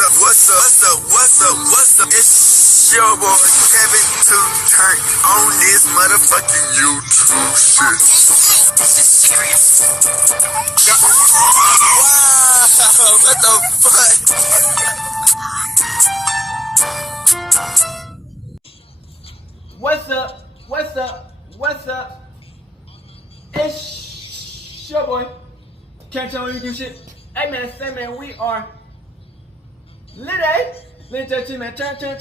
What's up? It's your boy Kevin to turn on this motherfucking YouTube shit. This is serious. Wow, what the fuck? What's up? It's your boy. Can't tell me you do shit. Hey man, say man, we are lit, eh? Lit to man. Turn. Today,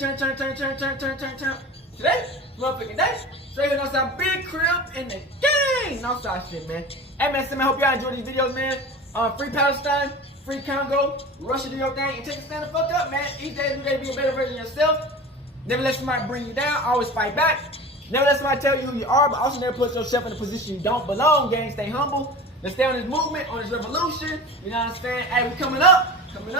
motherfucking day. So you know some big crib in the gang. No style shit, man. Hey man, say man, hope y'all enjoy these videos, man. Free Palestine, free Congo, Russia do your thing, and take a stand the fuck up, man. Each day, every day, be a better version of yourself. Never let somebody bring you down. Always fight back. Never let somebody tell you who you are, but also never put yourself in a position you don't belong, gang. Stay humble. Let's stay on this movement, on this revolution. You know what I'm saying? Hey, we coming up. Coming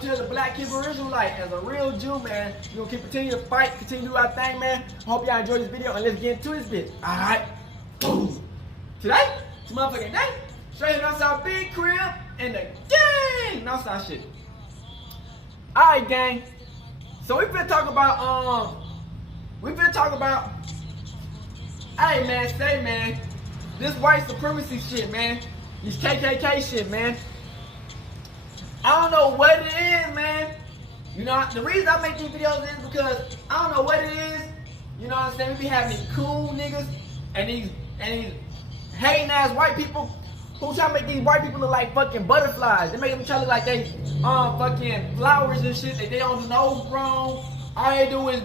to the Black Hebrew Israelite as a real Jew, man. We're gonna continue to fight, continue to do our thing, man. I hope y'all enjoy this video, and let's get into this bitch. Alright. Boom. Today, it's motherfucking day. Straight up outside big crib and the gang. No style shit. Alright, gang. So we finna talk about, hey man, say man, this white supremacy shit, man. This KKK shit, man. I don't know what it is, man. You know, the reason I make these videos is because I don't know what it is. You know what I'm saying? We be having these cool niggas and these hating ass white people who try to make these white people look like fucking butterflies. They make them try to look like they fucking flowers and shit that they don't do no wrong. All they do is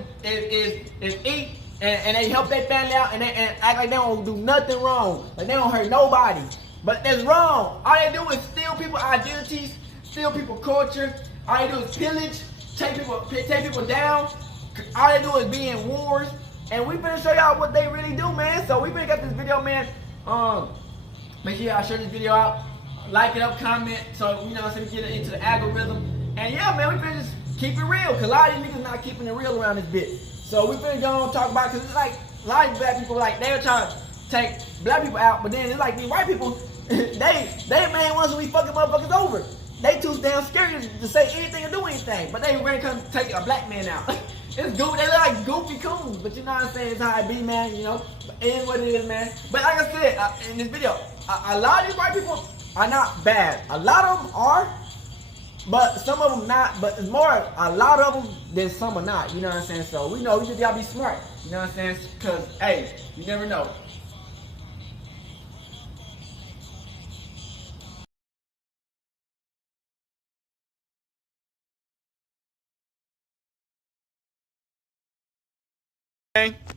eat and they help their family out and act like they don't do nothing wrong. Like they don't hurt nobody. But that's wrong. All they do is steal people's identities, steal people's culture. All they do is pillage, take people down. All they do is be in wars. And we finna show y'all what they really do, man. So we finna get this video, man. Make sure y'all share this video out, like it up, comment, so you know what I'm saying, we get it into the algorithm. And yeah, man, we finna just keep it real, cause a lot of these niggas not keeping it real around this bitch. So we finna go and talk about, cause it's like a lot of black people, like they're trying to take black people out, but then it's like these white people, they main ones who be fucking motherfuckers over. They too damn scary to say anything or do anything, but they ready to come take a black man out. It's goofy, they look like goofy coons, but you know what I'm saying, it's how it be, man, you know. It is what it is, man. But like I said in this video, a lot of these white people are not bad. A lot of them are, but some of them not. But it's more a lot of them than some are not. You know what I'm saying? So we know we just gotta be smart. You know what I'm saying? Cause hey, you never know.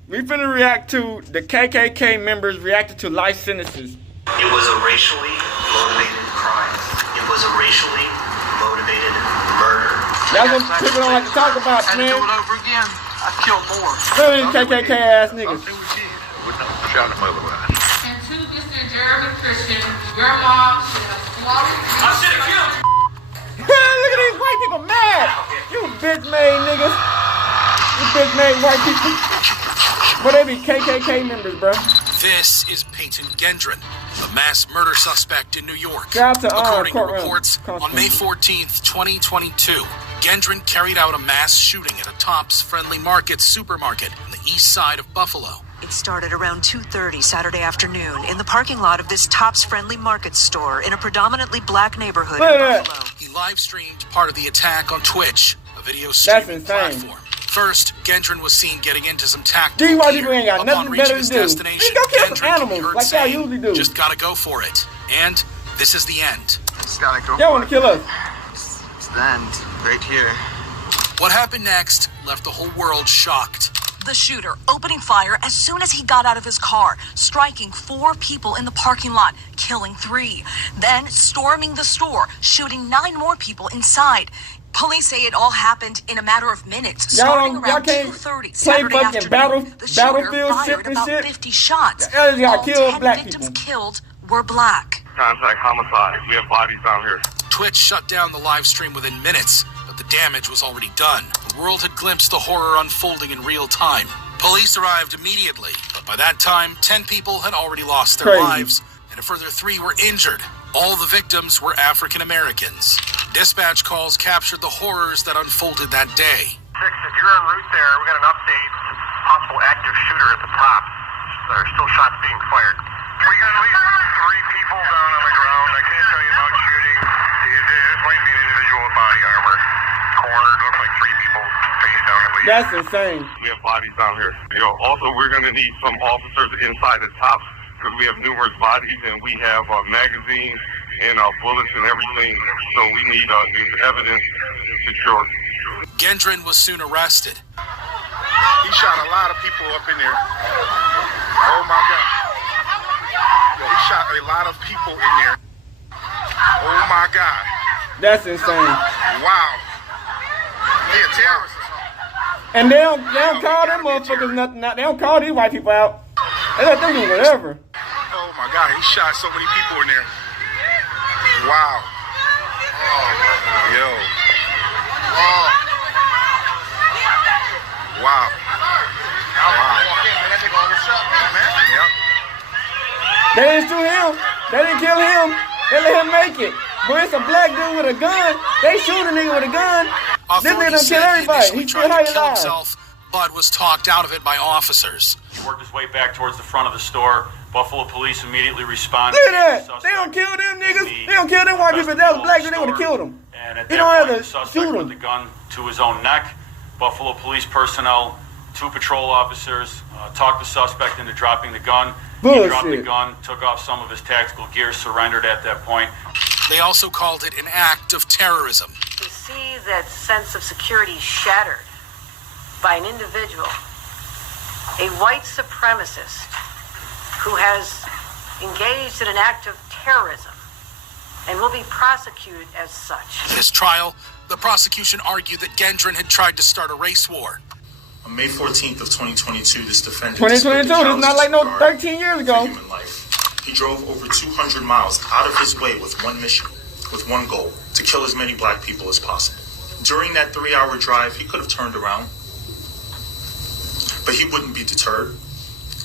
We finna react to the KKK members reacted to life sentences. It was a racially motivated crime. It was a racially motivated murder. That's what people don't like to talk about, man. Do it over again. I killed more. Look at these KKK ass niggas. We're not shot him otherwise. And to this German Christian, your mom should have slaughtered you. I should have killed you. Look at these white people mad. You bitch-made niggas. You bitch-made white people. But they be KKK members, bro. This is Peyton Gendron, the mass murder suspect in New York. According to reports, on May 14th, 2022, Gendron carried out a mass shooting at a Tops Friendly Market supermarket on the east side of Buffalo. It started around 2:30 Saturday afternoon in the parking lot of this Tops Friendly Market store in a predominantly black neighborhood in Buffalo. He live-streamed part of the attack on Twitch, a video streaming platform. First, Gendron was seen getting into some tactical gear. Ain't got upon reaching his destination, Gendron can be heard saying, just gotta go for it. And this is the end. Just gotta go. Y'all wanna kill us? It's the end, right here. What happened next left the whole world shocked. The shooter opening fire as soon as he got out of his car, striking 4 people in the parking lot, killing 3. Then storming the store, shooting 9 more people inside. Police say it all happened in a matter of minutes, starting around 2:30 Saturday afternoon. The shooter fired about 50 shots. All 10 victims killed were black. Contact homicide. We have bodies down here. Twitch shut down the live stream within minutes, but the damage was already done. The world had glimpsed the horror unfolding in real time. Police arrived immediately, but by that time, 10 people had already lost their lives, and a further 3 were injured. All the victims were African Americans. Dispatch calls captured the horrors that unfolded that day. 6, if you're en route there, we got an update. Possible active shooter at the top. There are still shots being fired. We got at least 3 people down on the ground. I can't tell you about shooting. This might be an individual with body armor. Cornered, looks like 3 people face down at least. That's insane. We have bodies down here. Also, we're going to need some officers inside the top because we have numerous bodies and we have magazines and bullets and everything. So we need evidence secured. Gendron was soon arrested. He shot a lot of people up in there. Oh my God. He shot a lot of people in there. Oh my God. That's insane. Wow. He a terrorist. And they don't call them motherfuckers nothing. They don't call these white people out. They let them do whatever. Oh my God, he shot so many people in there. Wow. Yo. Wow. Wow. They didn't shoot him. They didn't kill him. They let him make it. But it's a black dude with a gun. They shoot a nigga with a gun. This nigga done kill everybody. He still tried to kill alive. himself, but was talked out of it by officers. He worked his way back towards the front of the store. Buffalo police immediately responded. Look at that. They don't kill them niggas. They don't kill them white people. If that was black dude, they would have killed him. And at You that don't have point, to the suspect shoot put him. the gun to his own neck. Buffalo police personnel, 2 patrol officers, talked the suspect into dropping the gun. He dropped the gun, took off some of his tactical gear, surrendered at that point. They also called it an act of terrorism. To see that sense of security shattered by an individual, a white supremacist who has engaged in an act of terrorism and will be prosecuted as such. In his trial, the prosecution argued that Gendron had tried to start a race war. On May 14th of 2022, this defendant... 2022, it's not like no 13 years ago. Human life. He drove over 200 miles out of his way with one mission, with one goal, to kill as many black people as possible. During that 3-hour drive, he could have turned around, but he wouldn't be deterred.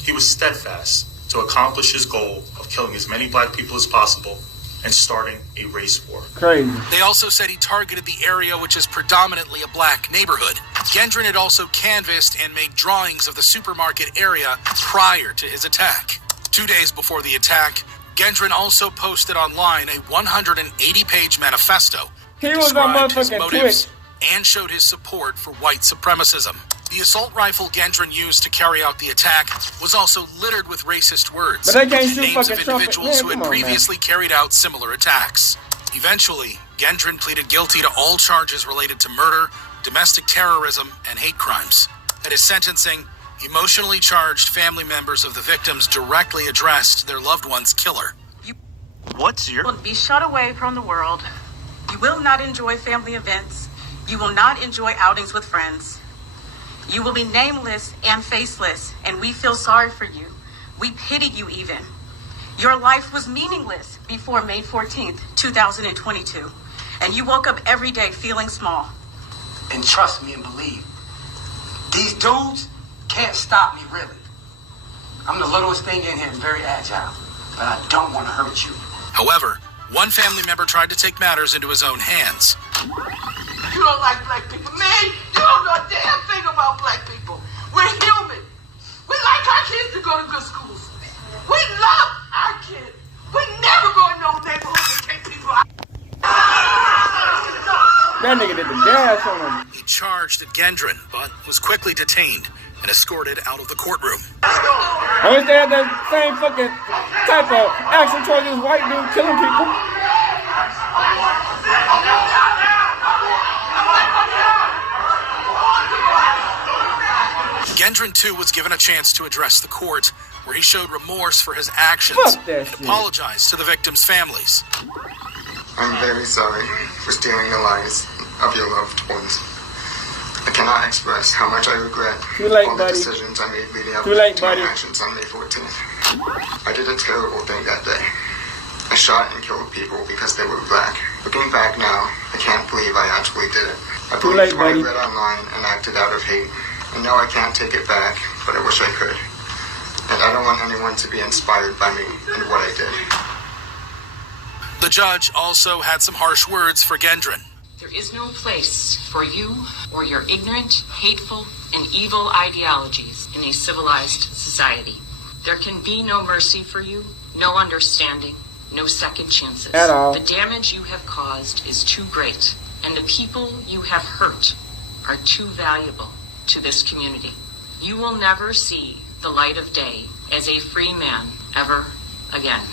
He was steadfast to accomplish his goal of killing as many black people as possible and starting a race war. Crazy. They also said he targeted the area, which is predominantly a black neighborhood. Gendron had also canvassed and made drawings of the supermarket area prior to his attack. 2 days before the attack, Gendron also posted online a 180-page manifesto that described his motives and showed his support for white supremacism. The assault rifle Gendron used to carry out the attack was also littered with racist words But they can't and shoot names of fucking Trump. individuals who Man, had come on, previously carried out similar attacks. Eventually, Gendron pleaded guilty to all charges related to murder, domestic terrorism, and hate crimes. At his sentencing, emotionally charged family members of the victims directly addressed their loved one's killer. What's your... You will be shut away from the world. You will not enjoy family events. You will not enjoy outings with friends. You will be nameless and faceless, and we feel sorry for you. We pity you even. Your life was meaningless before May 14th, 2022, and you woke up every day feeling small. And trust me and believe, these dudes can't stop me, really. I'm the littlest thing in here and very agile, but I don't want to hurt you. However, one family member tried to take matters into his own hands. You don't like black people. Man, you don't know a damn thing about black people. We're human. We like our kids to go to good schools. We love our kids. We never go in no neighborhood and take people out. That nigga did the dash on him. He charged at Gendron, but was quickly detained and escorted out of the courtroom. I wish they had that same fucking type of action towards this white dude killing people. Gendron, too, was given a chance to address the court, where he showed remorse for his actions and apologized to the victims' families. I'm very sorry for stealing the lives of your loved ones. I cannot express how much I regret all the decisions I made leading up to my actions on May 14th. I did a terrible thing that day. I shot and killed people because they were black. Looking back now, I can't believe I actually did it. I believed what I read online and acted out of hate. I know I can't take it back, but I wish I could. And I don't want anyone to be inspired by me and what I did. The judge also had some harsh words for Gendron. There is no place for you or your ignorant, hateful, and evil ideologies in a civilized society. There can be no mercy for you, no understanding, no second chances. At all. The damage you have caused is too great, and the people you have hurt are too valuable to this community. You will never see the light of day as a free man ever again.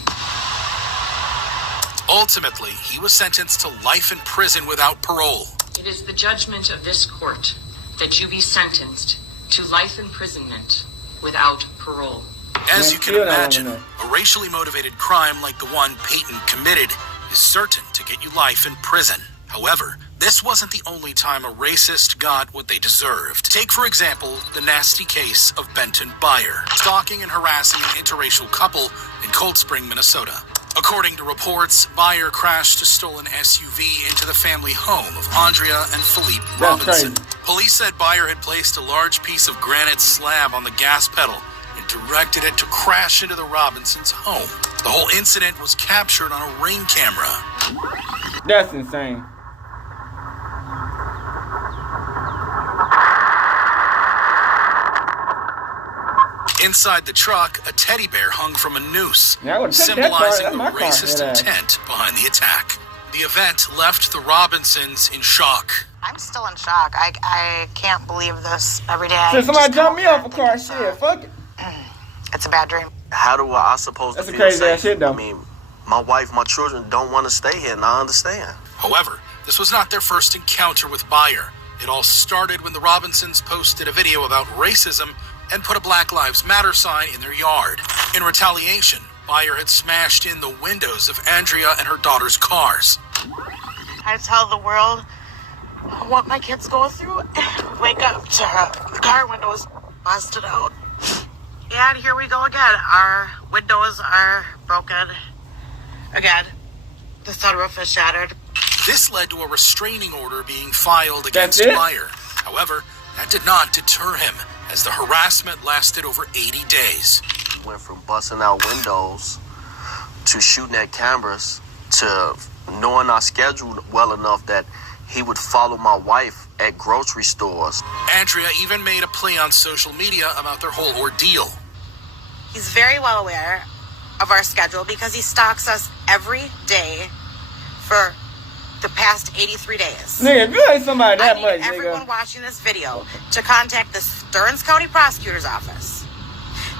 Ultimately, he was sentenced to life in prison without parole. It is the judgment of this court that you be sentenced to life imprisonment without parole. As you can imagine, a racially motivated crime like the one Peyton committed is certain to get you life in prison. However, this wasn't the only time a racist got what they deserved. Take, for example, the nasty case of Benton Byer, stalking and harassing an interracial couple in Cold Spring, Minnesota. According to reports, Byer crashed a stolen SUV into the family home of Andrea and Philippe Robinson. Police said Byer had placed a large piece of granite slab on the gas pedal and directed it to crash into the Robinsons' home. The whole incident was captured on a Ring camera. That's insane. Inside the truck, a teddy bear hung from a noose, symbolizing the racist intent behind the attack. The event left the Robinsons in shock. I'm still in shock. I can't believe this every day. So somebody jumped me off a car. Shit, fuck it. It's a bad dream. How do I supposed to feel crazy safe? ass shit, though. I mean, my wife, my children don't want to stay here, and I understand. However, this was not their first encounter with Byer. It all started when the Robinsons posted a video about racism and put a Black Lives Matter sign in their yard. In retaliation, Byer had smashed in the windows of Andrea and her daughter's cars. I tell the world what my kids go through. Wake up to the car windows busted out. And here we go again. Our windows are broken again. The sunroof is shattered. This led to a restraining order being filed against Byer. However, that did not deter him, as the harassment lasted over 80 days. We went from busting out windows to shooting at cameras to knowing our schedule well enough that he would follow my wife at grocery stores. Andrea even made a play on social media about their whole ordeal. He's very well aware of our schedule because he stalks us every day for the past 83 days. Nigga, if you ain't somebody that much, nigga. Everyone watching this video to contact the Stearns County Prosecutor's Office,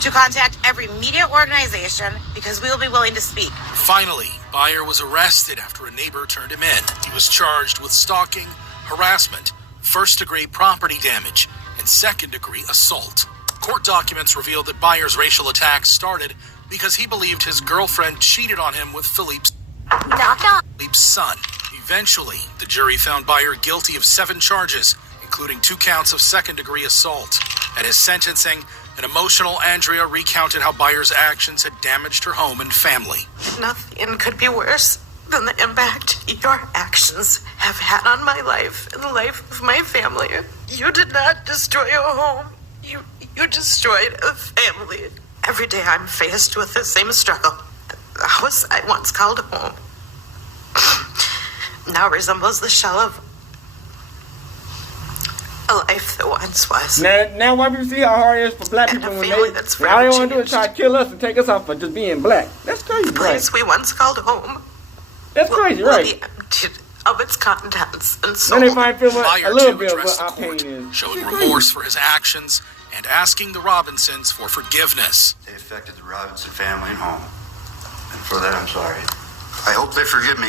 to contact every media organization, because we will be willing to speak. Finally, Byer was arrested after a neighbor turned him in. He was charged with stalking, harassment, first-degree property damage, and second-degree assault. Court documents revealed that Byer's racial attack started because he believed his girlfriend cheated on him with Philippe's son. Eventually, the jury found Byer guilty of 7 charges, including 2 counts of second-degree assault. At his sentencing, an emotional Andrea recounted how Byer's actions had damaged her home and family. Nothing could be worse than the impact your actions have had on my life and the life of my family. You did not destroy a home. You destroyed a family. Every day I'm faced with the same struggle. The house I once called home now resembles the shell of a life that once was. Now white people see how hard it is for black people when all they want to do is try to kill us and take us off for just being black. That's crazy, the place we once called home. That's crazy, right? Will be emptied of its contents and soul. Then they might feel a little bit of addressed what the our court, pain is. showing remorse for his actions and asking the Robinsons for forgiveness. They affected the Robinson family and home, and for that I'm sorry. I hope they forgive me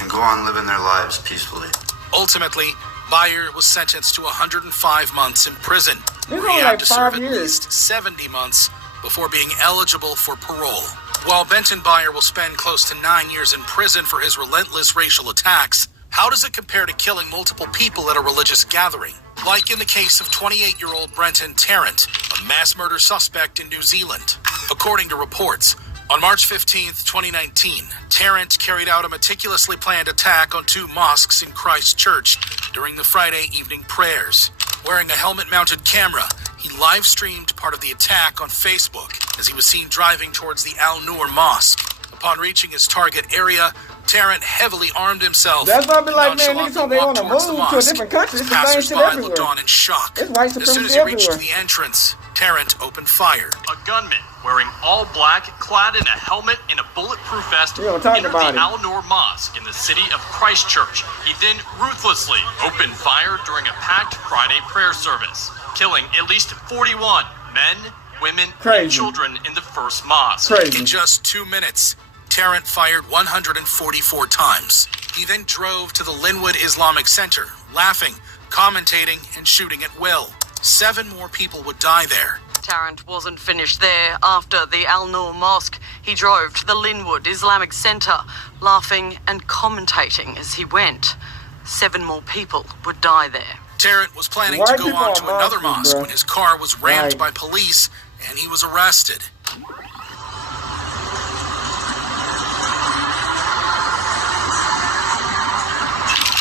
and go on living their lives peacefully. Ultimately, Byer was sentenced to 105 months in prison, where he had to serve at least 70 months before being eligible for parole. While Benton Byer will spend close to 9 years in prison for his relentless racial attacks, how does it compare to killing multiple people at a religious gathering? Like in the case of 28-year-old Brenton Tarrant, a mass murder suspect in New Zealand. According to reports, on March 15, 2019, Tarrant carried out a meticulously planned attack on 2 mosques in Christchurch during the Friday evening prayers. Wearing a helmet-mounted camera, he live-streamed part of the attack on Facebook as he was seen driving towards the Al-Noor Mosque. Upon reaching his target area, Tarrant heavily armed himself. That's why I be like, man, niggas they want to move to a different country. It's the same shit everywhere. Looked on in shock. It's white As soon as supremacy he everywhere. reached the entrance, Tarrant opened fire. A gunman wearing all black, clad in a helmet and a bulletproof vest, entered the Al-Noor Mosque in the city of Christchurch. He then ruthlessly opened fire during a packed Friday prayer service, killing at least 41 men, women, and children in the first mosque. In just 2 minutes, Tarrant fired 144 times. He then drove to the Linwood Islamic Center, laughing, commentating, and shooting at will. 7 more people would die there. Tarrant wasn't finished there. After the Al-Noor Mosque, he drove to the Linwood Islamic Center, laughing and commentating as he went. 7 more people would die there. Tarrant was planning to go on to another mosque when his car was rammed by police and he was arrested.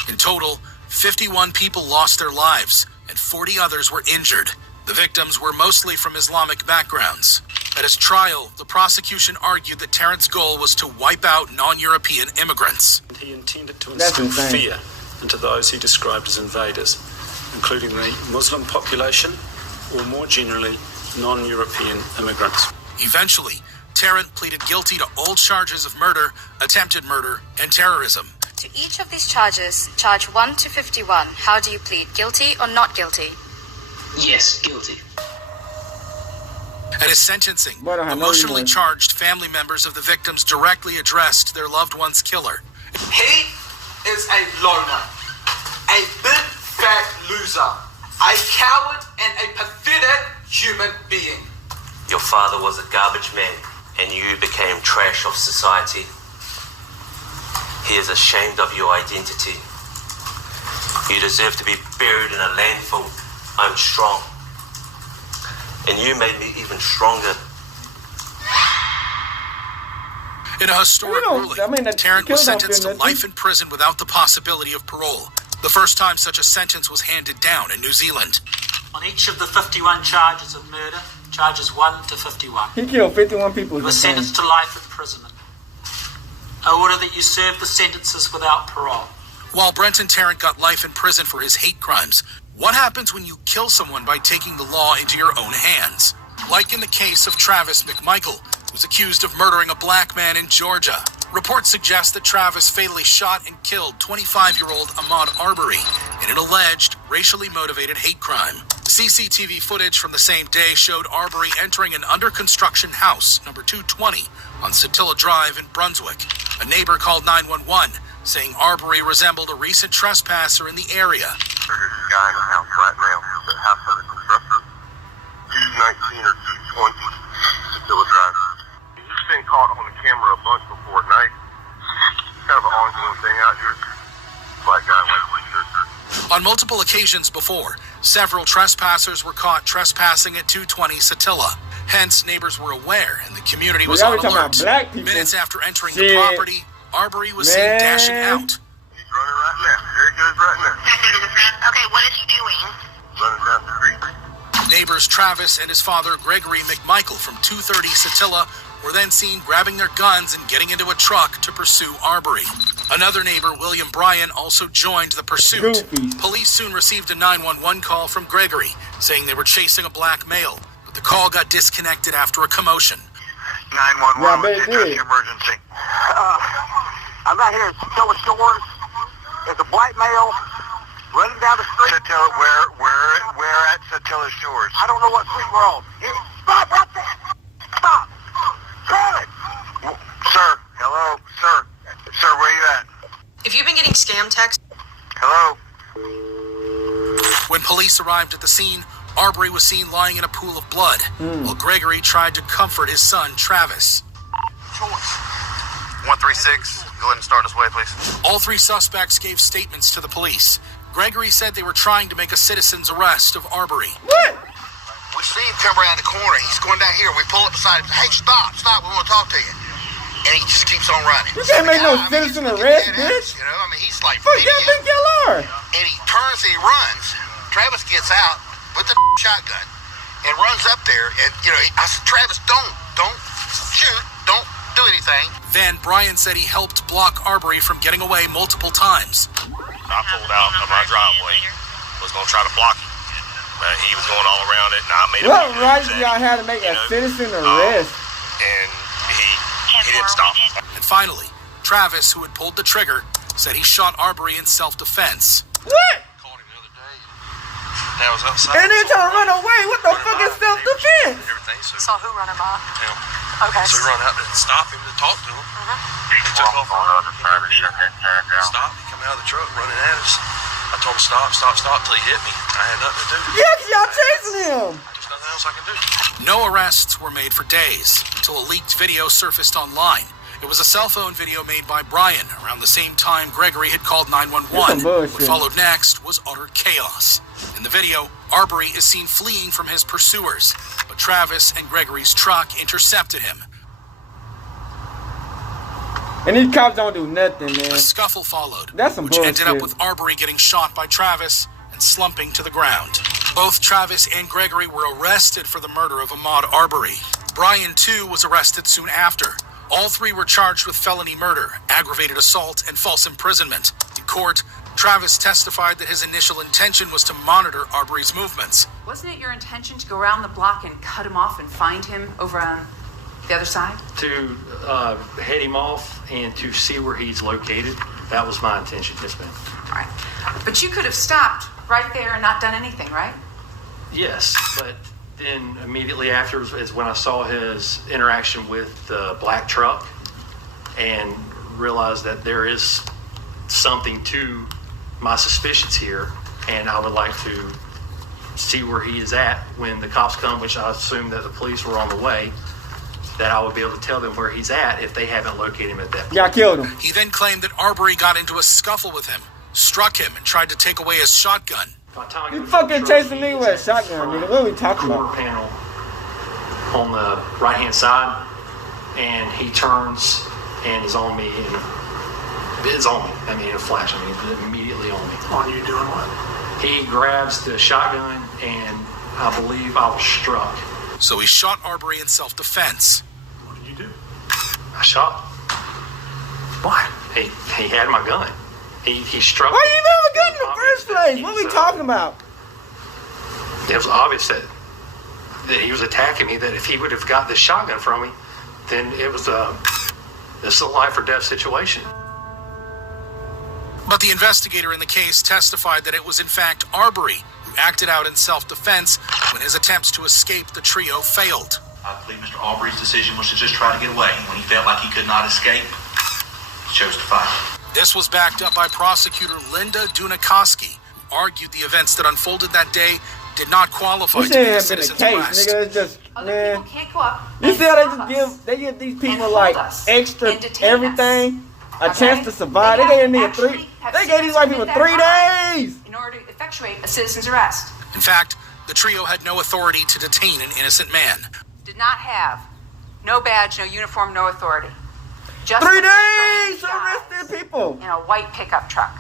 In total, 51 people lost their lives and 40 others were injured. The victims were mostly from Islamic backgrounds. At his trial, the prosecution argued that Tarrant's goal was to wipe out non-European immigrants. He intended to instill fear into those he described as invaders, including the Muslim population, or more generally, non-European immigrants. Eventually, Tarrant pleaded guilty to all charges of murder, attempted murder, and terrorism. To each of these charges, charge 1 to 51, how do you plead, guilty or not guilty? Yes, guilty. At his sentencing, emotionally charged family members of the victims directly addressed their loved one's killer. He is a loner, a big fat loser, a coward and a pathetic human being. Your father was a garbage man, and you became trash of society. He is ashamed of your identity. You deserve to be buried in a landfill. I'm strong. And you made me even stronger. In a historic ruling, Tarrant was sentenced to life in prison without the possibility of parole. The first time such a sentence was handed down in New Zealand. On each of the 51 charges of murder, charges 1 to 51. He killed 51 people. You were sentenced to life imprisonment. I order that you serve the sentences without parole. While Brenton Tarrant got life in prison for his hate crimes, what happens when you kill someone by taking the law into your own hands? Like in the case of Travis McMichael, who was accused of murdering a black man in Georgia. Reports suggest that Travis fatally shot and killed 25-year-old Ahmaud Arbery in an alleged racially motivated hate crime. CCTV footage from the same day showed Arbery entering an under-construction house, number 220, on Satilla Drive in Brunswick. A neighbor called 911, saying Arbery resembled a recent trespasser in the area. There's a guy in the house right now. The house under construction. 219 or 220, Satilla Drive. He's been caught on the camera a bunch before at night. It's kind of an ongoing thing out here. Black guy, white t-shirt. On multiple occasions before, several trespassers were caught trespassing at 220 Satilla. Hence, neighbors were aware and the community was on alert. Minutes after entering the property, Arbery was seen dashing out. He's running right now. There he goes right now. Okay, what is he doing? Running down the street. Neighbors Travis and his father Gregory McMichael from 230 Satilla were then seen grabbing their guns and getting into a truck to pursue Arbery. Another neighbor, William Bryan, also joined the pursuit. Police soon received a 911 call from Gregory, saying they were chasing a black male, but the call got disconnected after a commotion. 911, what's the emergency? I'm out here at Satilla Shores. There's a black male running down the street. Satilla, where at Satilla Shores? I don't know what street we're on. Stop right there! Stop! Grab it! Sir, hello, sir. Sir, where you at? If you've been getting scam texts... Hello? When police arrived at the scene, Arbery was seen lying in a pool of blood, while Gregory tried to comfort his son, Travis. 136, go ahead and start us away, please. All 3 suspects gave statements to the police. Gregory said they were trying to make a citizen's arrest of Arbery. What? We see him come around the corner. He's going down here. We pull up beside him. Hey, stop, we want to talk to you. And he just keeps on running. You can't make no citizen arrest, bitch. You know, I mean, he's like, fuck y'all think y'all are? And he turns and he runs. Travis gets out with the shotgun and runs up there. And, you know, I said, Travis, don't shoot. Don't do anything. Then Brian said he helped block Arbery from getting away multiple times. I pulled out of my driveway, was going to try to block him. But he was going all around it, and I made what right do y'all have to make a citizen arrest? And he didn't stop. And finally, Travis, who had pulled the trigger, said he shot Arbery in self-defense. What? That was outside. And then trying to run away. What the fuck is self-defense? Saw who running by? Him. Okay. So we run out to stop him to talk to him. He took off running. Stopped. He come out of the truck running at us. I told him stop till he hit me. I had nothing to do. Yeah, 'cause y'all chasing him. There's nothing else I can do. No arrests were made for days until a leaked video surfaced online. It was a cell phone video made by Brian around the same time Gregory had called 911. What followed next was utter chaos. In the video, Arbery is seen fleeing from his pursuers, but Travis and Gregory's truck intercepted him. And these cops don't do nothing, man. A scuffle followed, That's some which bullshit. ended up with Arbery getting shot by Travis and slumping to the ground. Both Travis and Gregory were arrested for the murder of Ahmaud Arbery. Brian, too, was arrested soon after. All three were charged with felony murder, aggravated assault, and false imprisonment. In court, Travis testified that his initial intention was to monitor Arbery's movements. Wasn't it your intention to go around the block and cut him off and find him over on the other side? To head him off and to see where he's located. That was my intention, yes, ma'am. All right. But you could have stopped right there and not done anything, right? Yes, but then immediately after is when I saw his interaction with the black truck and realized that there is something to my suspicions here, and I would like to see where he is at when the cops come, which I assume that the police were on the way, that I would be able to tell them where he's at if they haven't located him at that point. Yeah, I killed him. He then claimed that Arbery got into a scuffle with him, struck him, and tried to take away his shotgun. You fucking chasing me with a shotgun, nigga. What are we talking about? Panel on the right-hand side, and he turns and is on me, and is on me. I mean, in a flash. I mean, immediately on me. On you doing what? He grabs the shotgun, and I believe I was struck. So he shot Arbery in self-defense. What did you do? I shot. Why? He had my gun. He struck. Why you even have a gun in the first place? What are we talking about? It was obvious that he was attacking me, that if he would have got the shotgun from me, then it was this is a life or death situation. But the investigator in the case testified that it was in fact Arbery who acted out in self-defense when his attempts to escape the trio failed. I believe Mr. Arbery's decision was to just try to get away. When he felt like he could not escape, he chose to fight. This was backed up by prosecutor Linda Dunikoski, who argued the events that unfolded that day did not qualify to be a citizen's arrest. Nigga, it's just, man. Can't go up. You see how they give these people like extra everything, a chance to survive. They gave these white people 3 days in order to effectuate a citizen's arrest. In fact, the trio had no authority to detain an innocent man. Did not have no badge, no uniform, no authority. Just 3 days to arrest their people in a white pickup truck.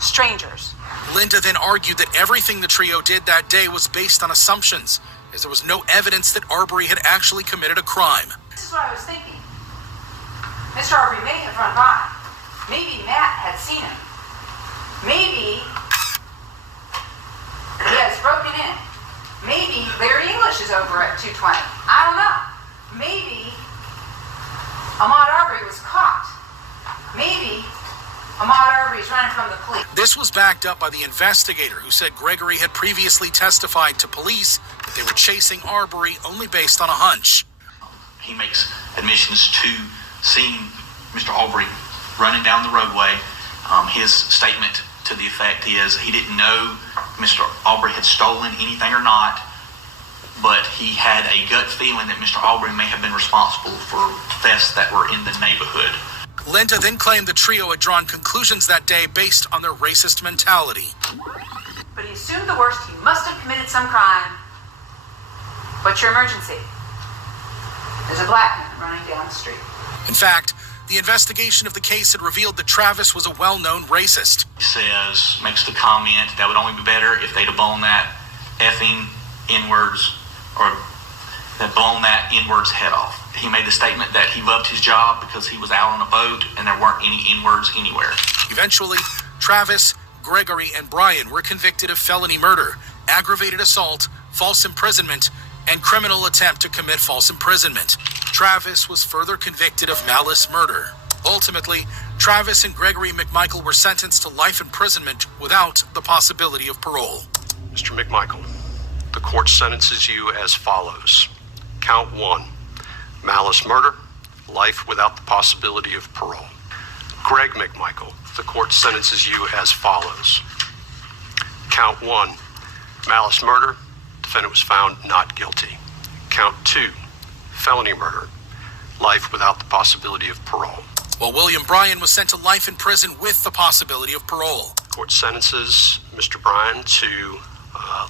Strangers. Linda then argued that everything the trio did that day was based on assumptions, as there was no evidence that Arbery had actually committed a crime. This is what I was thinking. Mr. Arbery may have run by. Maybe Matt had seen him. Maybe he has broken in. Maybe Larry English is over at 220. I don't know. Maybe Ahmaud Arbery was caught. Maybe Ahmaud Arbery is running from the police. This was backed up by the investigator who said Gregory had previously testified to police that they were chasing Arbery only based on a hunch. He makes admissions to seeing Mr. Arbery running down the roadway. His statement to the effect is he didn't know Mr. Arbery had stolen anything or not, but he had a gut feeling that Mr. Arbery may have been responsible for thefts that were in the neighborhood. Linda then claimed the trio had drawn conclusions that day based on their racist mentality. But he assumed the worst. He must have committed some crime. What's your emergency? There's a black man running down the street. In fact, the investigation of the case had revealed that Travis was a well-known racist. He makes the comment that would only be better if they'd have blown that effing N-words, or that blown that N-words head off. he made the statement that he loved his job because he was out on a boat and there weren't any N-words anywhere. Eventually, Travis, Gregory, and Brian were convicted of felony murder, aggravated assault, false imprisonment, and criminal attempt to commit false imprisonment. Travis was further convicted of malice murder. Ultimately, Travis and Gregory McMichael were sentenced to life imprisonment without the possibility of parole. Mr. McMichael, the court sentences you as follows. Count 1, malice murder, life without the possibility of parole. Greg McMichael, the court sentences you as follows. Count 1, malice murder, defendant was found not guilty. Count 2, felony murder, life without the possibility of parole. While William Bryan was sent to life in prison with the possibility of parole. Court sentences Mr. Bryan to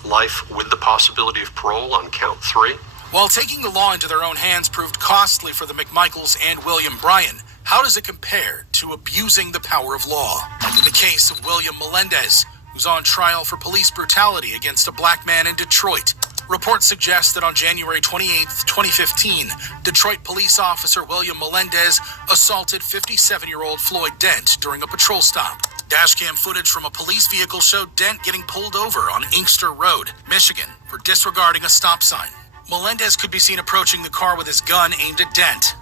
life with the possibility of parole on count 3. While taking the law into their own hands proved costly for the McMichaels and William Bryan, how does it compare to abusing the power of law? Like in the case of William Melendez, who's on trial for police brutality against a black man in Detroit. Reports suggest that on January 28, 2015, Detroit police officer William Melendez assaulted 57-year-old Floyd Dent during a patrol stop. Dashcam footage from a police vehicle showed Dent getting pulled over on Inkster Road, Michigan, for disregarding a stop sign. Melendez could be seen approaching the car with his gun aimed at Dent.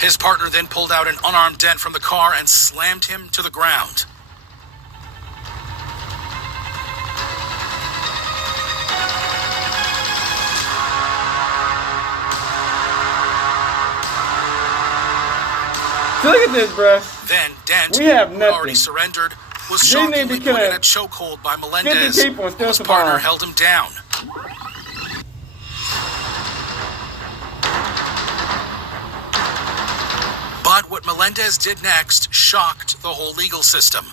His partner then pulled out an unarmed Dent from the car and slammed him to the ground. Look at this, bruh. Then Dent, we have who nothing. already surrendered, was shockingly put in a chokehold by Melendez. His partner held him down. But what Melendez did next shocked the whole legal system.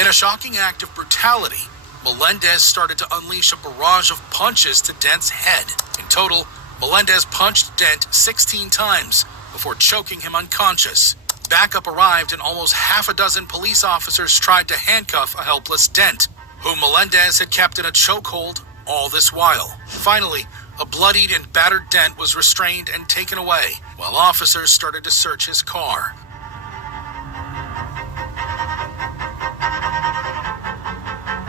In a shocking act of brutality, Melendez started to unleash a barrage of punches to Dent's head. In total, Melendez punched Dent 16 times before choking him unconscious. Backup arrived and almost half a dozen police officers tried to handcuff a helpless Dent, whom Melendez had kept in a chokehold all this while. Finally, a bloodied and battered Dent was restrained and taken away, while officers started to search his car.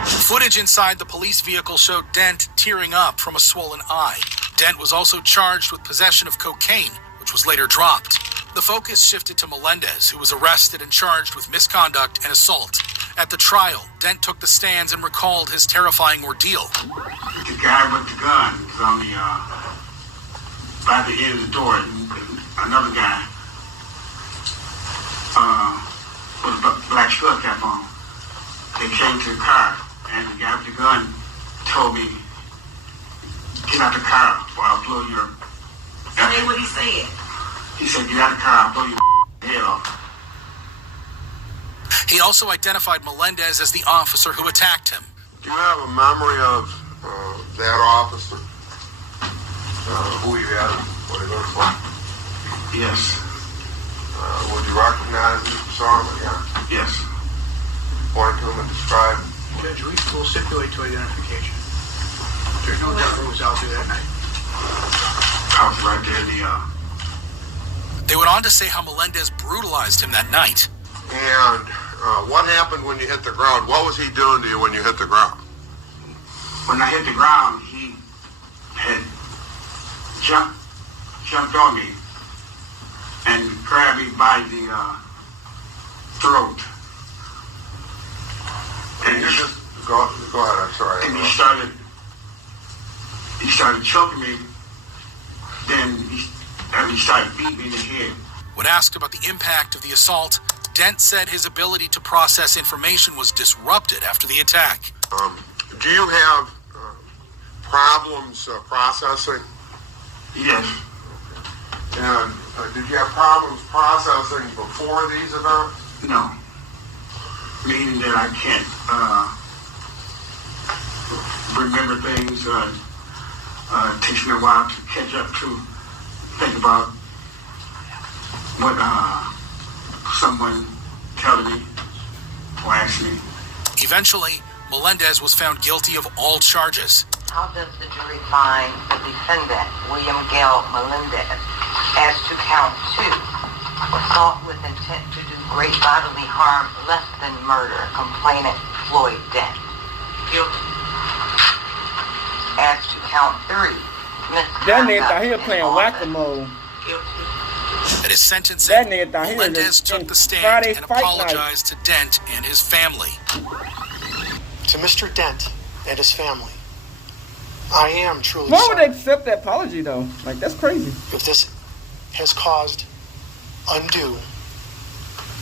Footage inside the police vehicle showed Dent tearing up from a swollen eye. Dent was also charged with possession of cocaine, which was later dropped. The focus shifted to Melendez, who was arrested and charged with misconduct and assault. At the trial, Dent took the stands and recalled his terrifying ordeal. The guy with the gun was on the by the end of the door, and another guy with a black skull cap on. They came to the car, and the guy with the gun told me, "Get out the car, or I'll blow your." Say what he said. He said, "Get out the car, I'll blow your head off." He also identified Melendez as the officer who attacked him. Do you have a memory of that officer? Who he had, what he looked like? Yes. Would you recognize him if you saw him again? Yes. Point to him and describe him. Judge, we will stipulate to identification. There's no doubt who was out there that night. I was right there. They went on to say how Melendez brutalized him that night. And what happened when you hit the ground? What was he doing to you when you hit the ground? When I hit the ground, he had jumped on me and grabbed me by the throat. And you just go ahead. I'm sorry. And he started choking me. Then he started beating me in the head. When asked about the impact of the assault, Dent said his ability to process information was disrupted after the attack. Do you have problems processing? Yes. And did you have problems processing before these events? No. Meaning that I can't remember things. It takes me a while to catch up to think about what someone telling me or asking me. Eventually, Melendez was found guilty of all charges. How does the jury find the defendant, William Gale Melendez, as to count 2, assault with intent to do great bodily harm less than murder, complainant Floyd Dent? Guilty. As to count 3, that nigga thought he was playing whack-a-mole. At his sentencing, Melendez took the stand and apologized to Dent and his family. To Mr. Dent and his family, I am truly Why sorry. would they accept that apology though? Like, that's crazy. If this has caused undue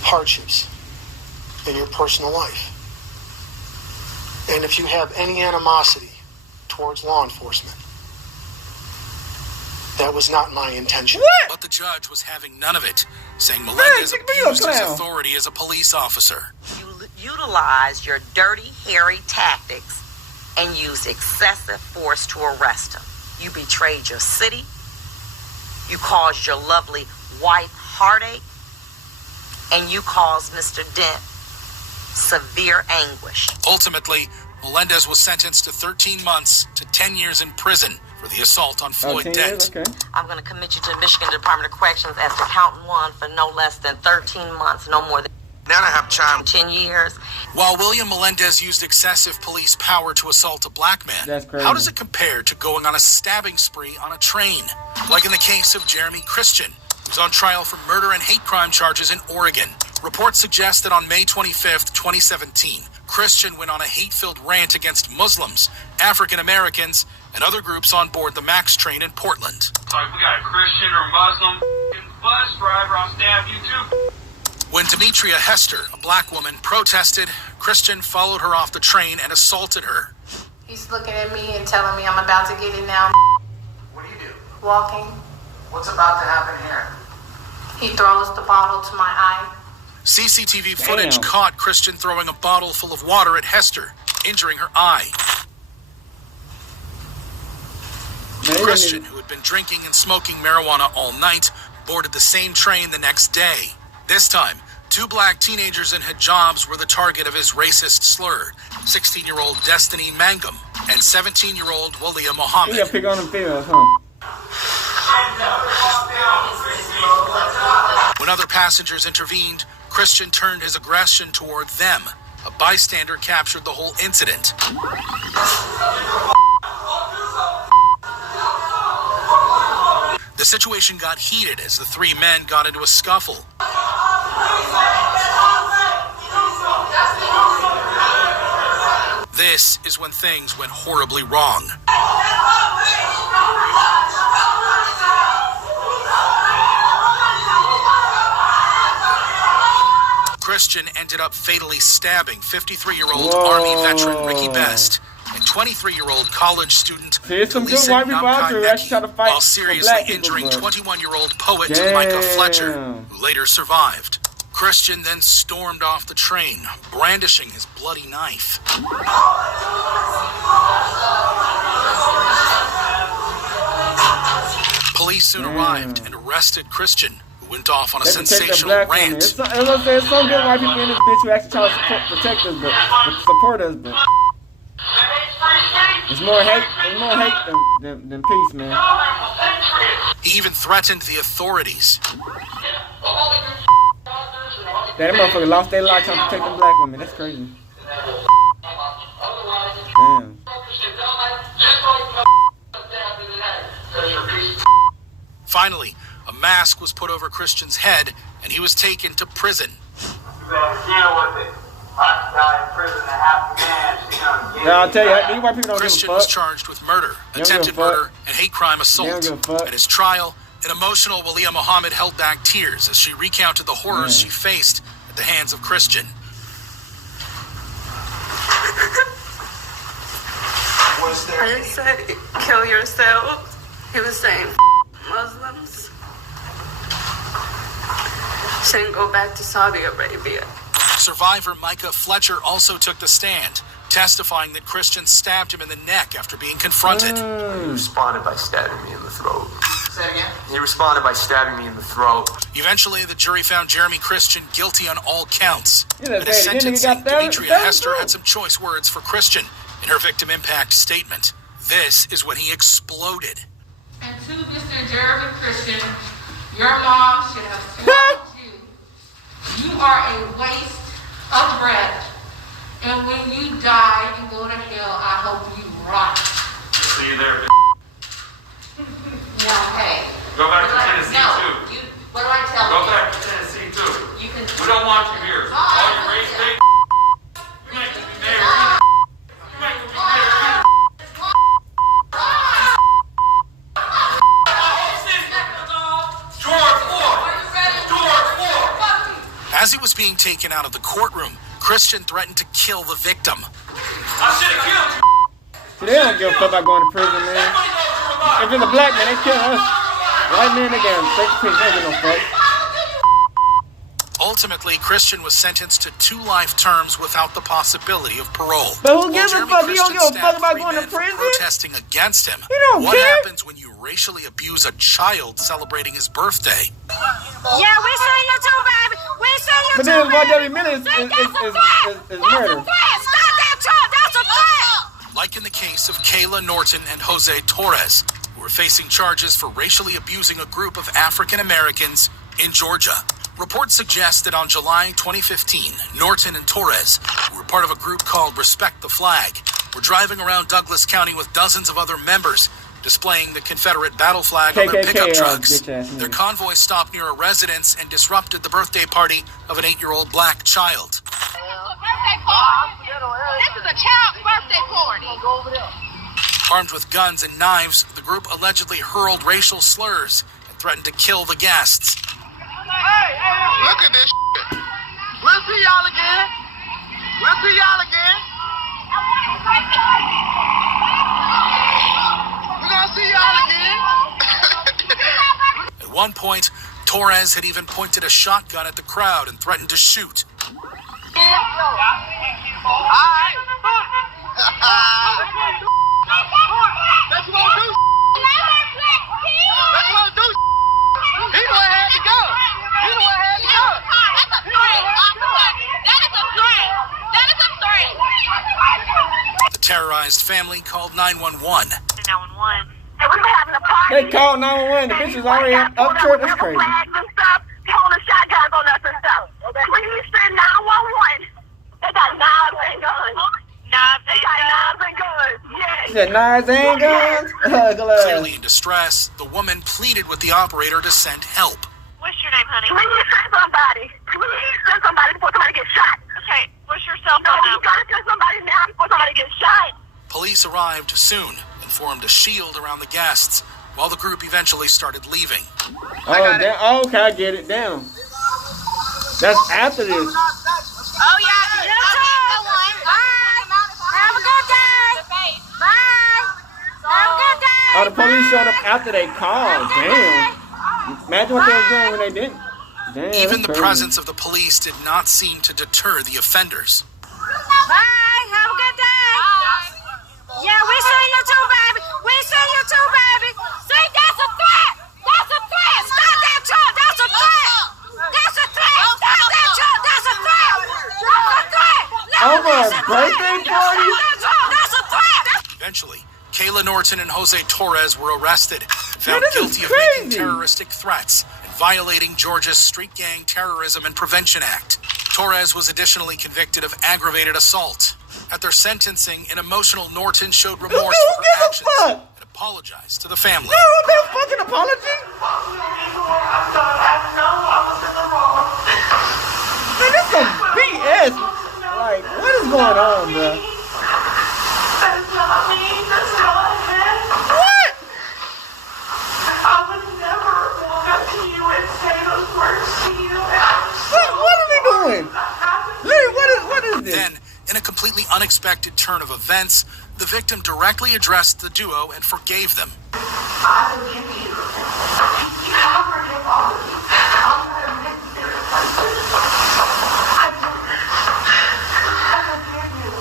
hardships in your personal life, and if you have any animosity towards law enforcement, that was not my intention. But the judge was having none of it, saying Melendez abused his authority as a police officer. You utilized your dirty, hairy tactics and used excessive force to arrest him. You betrayed your city. You caused your lovely wife heartache. And you caused Mr. Dent severe anguish. Ultimately, Melendez was sentenced to 13 months to 10 years in prison for the assault on Floyd Dent. I'm going to commit you to the Michigan Department of Corrections as to count 1 for no less than 13 months, no more than Now I have time. 10 years. While William Melendez used excessive police power to assault a black man, That's crazy. how does it compare to going on a stabbing spree on a train? Like in the case of Jeremy Christian, who's on trial for murder and hate crime charges in Oregon. Reports suggest that on May 25th, 2017, Christian went on a hate-filled rant against Muslims, African Americans, and other groups on board the MAX train in Portland. So if we got a Christian or Muslim bus driver, I'll stab you too. When Demetria Hester, a black woman, protested, Christian followed her off the train and assaulted her. He's looking at me and telling me I'm about to get it now. What do you do? Walking. What's about to happen here? He throws the bottle to my eye. CCTV footage caught Christian throwing a bottle full of water at Hester, injuring her eye. Christian, who had been drinking and smoking marijuana all night, boarded the same train the next day. This time, 2 black teenagers in hijabs were the target of his racist slur, 16-year-old Destiny Mangum and 17-year-old Walia Muhammad. You gotta pick on them females, huh? When other passengers intervened, Christian turned his aggression toward them. A bystander captured the whole incident. The situation got heated as the 3 men got into a scuffle. This is when things went horribly wrong. Christian ended up fatally stabbing 53-year-old Army veteran Ricky Best and 23-year-old college student Delisa Namkai, while seriously injuring 21-year-old poet Micah Fletcher, who later survived. Christian then stormed off the train, brandishing his bloody knife. Police soon arrived and arrested Christian, who went off on a sensational rant. It's some good white people in this bitch who actually try to protect us, but support us, but it's more hate than peace, man. He even threatened the authorities. That motherfucker lost their life trying to protect them black women. That's crazy. Damn. Finally, a mask was put over Christian's head, and he was taken to prison. I'll tell you, these white people don't Christian give a fuck. was charged with murder, attempted murder, and hate crime assault. At his trial, an emotional Walia Muhammad held back tears as she recounted the horrors she faced at the hands of Christian. I didn't say kill yourself. He was saying Muslims shouldn't go back to Saudi Arabia. Survivor Micah Fletcher also took the stand, testifying that Christian stabbed him in the neck after being confronted. He responded by stabbing me in the throat. Say it again. He responded by stabbing me in the throat. Eventually, the jury found Jeremy Christian guilty on all counts. Yeah, At his sentencing, Demetria Hester had some choice words for Christian in her victim impact statement. This is when he exploded. And to Mr. Jeremy Christian, your mom should have swallowed you. You are a waste of breath. And when you die and go to hell, I hope you rot. See you there. No, hey. Go back to Tennessee too. What do I tell you? Go back to Tennessee too. You can. We don't want you here. All your race bait. You ain't gonna be married. You ain't gonna be married. As he was being taken out of the courtroom, Christian threatened to kill the victim. I should have killed you. See, they don't give a fuck about going to prison, man. If it's a black man, they kill us. White man, they get him straight to prison. They don't give no fuck. Ultimately, Christian was sentenced to 2 life terms without the possibility of parole. But who gives a fuck? He don't give a fuck about going to prison? Protesting against him. He don't What care. happens when you racially abuse a child celebrating his birthday? Yeah, we see you too, baby. We see you But too, then why baby. every minute is murder. Stop that truck. That's a threat. Like in the case of Kayla Norton and Jose Torres, who were facing charges for racially abusing a group of African Americans in Georgia. Reports suggest that on July 2015, Norton and Torres, who were part of a group called Respect the Flag, were driving around Douglas County with dozens of other members, displaying the Confederate battle flag on their pickup trucks. Their convoy stopped near a residence and disrupted the birthday party of an 8-year-old black child. This is a child's birthday party. Armed with guns and knives, the group allegedly hurled racial slurs and threatened to kill the guests. Look at this shit. We'll see y'all again. We'll see y'all again. We're gonna see y'all again. At one point, Torres had even pointed a shotgun at the crowd and threatened to shoot. Alright. That's what we'll do. That's what we'll do. He the one had to go. He the one had to go. That's a threat. That is a threat. That is a threat. The terrorized family called 911. 911. Hey, we were having a party. They called 911. The bitch is already up to it. That's crazy. Flags and stuff. They holding shotguns on us and stuff. Please send 911. They got knives and guns. They got knives and guns. Yes. She said knives and guns. Clearly in distress, the woman pleaded with the operator to send help. What's your name, honey? Please send somebody. Please send somebody before somebody gets shot. Okay, what's your cell phone number? You gotta send somebody now before somebody gets shot. Police arrived soon and formed a shield around the guests while the group eventually started leaving. Oh, damn. Oh, okay, I get it. Damn. That's after this. Oh, yeah. You too. Bye. Have a good day. Bye. Have a good day. Oh, the police showed up after they called. Damn. Imagine what they were doing when they didn't. Damn, Even the crazy. presence of the police did not seem to deter the offenders. Bye. Have a good day. Yeah, we see you too, baby. We see you too, baby. See, that's a threat. That's a threat. Stop that truck. That's a threat. That's a threat. Stop that truck. That's a threat. That's a threat. Over a birthday party? That's a threat. Eventually, Kayla Norton and Jose Torres were arrested, found this is guilty of making terroristic threats and violating Georgia's Street Gang Terrorism and Prevention Act. Torres was additionally convicted of aggravated assault. At their sentencing, an emotional Norton showed remorse for her actions and apologized to the family. No, that fucking apology? Man, this is some BS. Like, what is going on, bro? That's not me. That's not him. What? I would never walk up to you and say those words to you. What are they doing? What is this? Then, in a completely unexpected turn of events, the victim directly addressed the duo and forgave them. I forgive you. I forgive all of you. I'll try to make you I forgive you.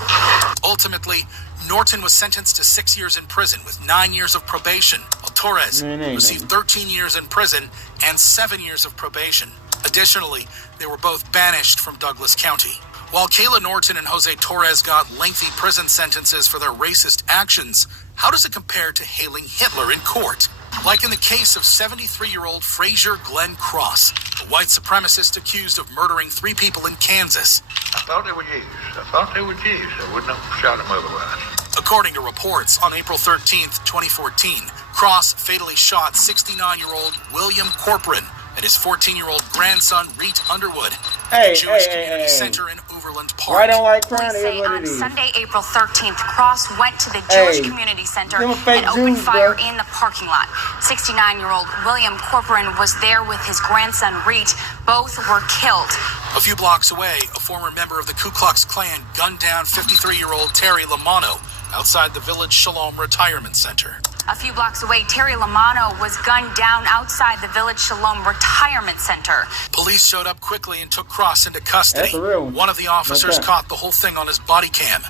Ultimately, Norton was sentenced to 6 years in prison with 9 years of probation, while Torres, Man, who ain't received 13 years in prison and 7 years of probation. Additionally, they were both banished from Douglas County. While Kayla Norton and Jose Torres got lengthy prison sentences for their racist actions, how does it compare to hailing Hitler in court? Like in the case of 73-year-old Frazier Glenn Cross, a white supremacist accused of murdering 3 people in Kansas. I thought they were Jews. I wouldn't have shot them otherwise. According to reports, on April 13th, 2014, Cross fatally shot 69-year-old William Corcoran and his 14-year-old grandson, Reet Underwood, at the Jewish Community Center in Overland Park. Why don't like crime? Say on Sunday, April 13th, Cross went to the Jewish Community Center and opened fire in the parking lot. 69-year-old William Corcoran was there with his grandson, Reet. Both were killed. A few blocks away, a former member of the Ku Klux Klan gunned down 53-year-old Terry Lamano outside the Village Shalom Retirement Center. A few blocks away, Terry Lamano was gunned down outside the Village Shalom Retirement Center. Police showed up quickly and took Cross into custody. One of the officers caught the whole thing on his body cam.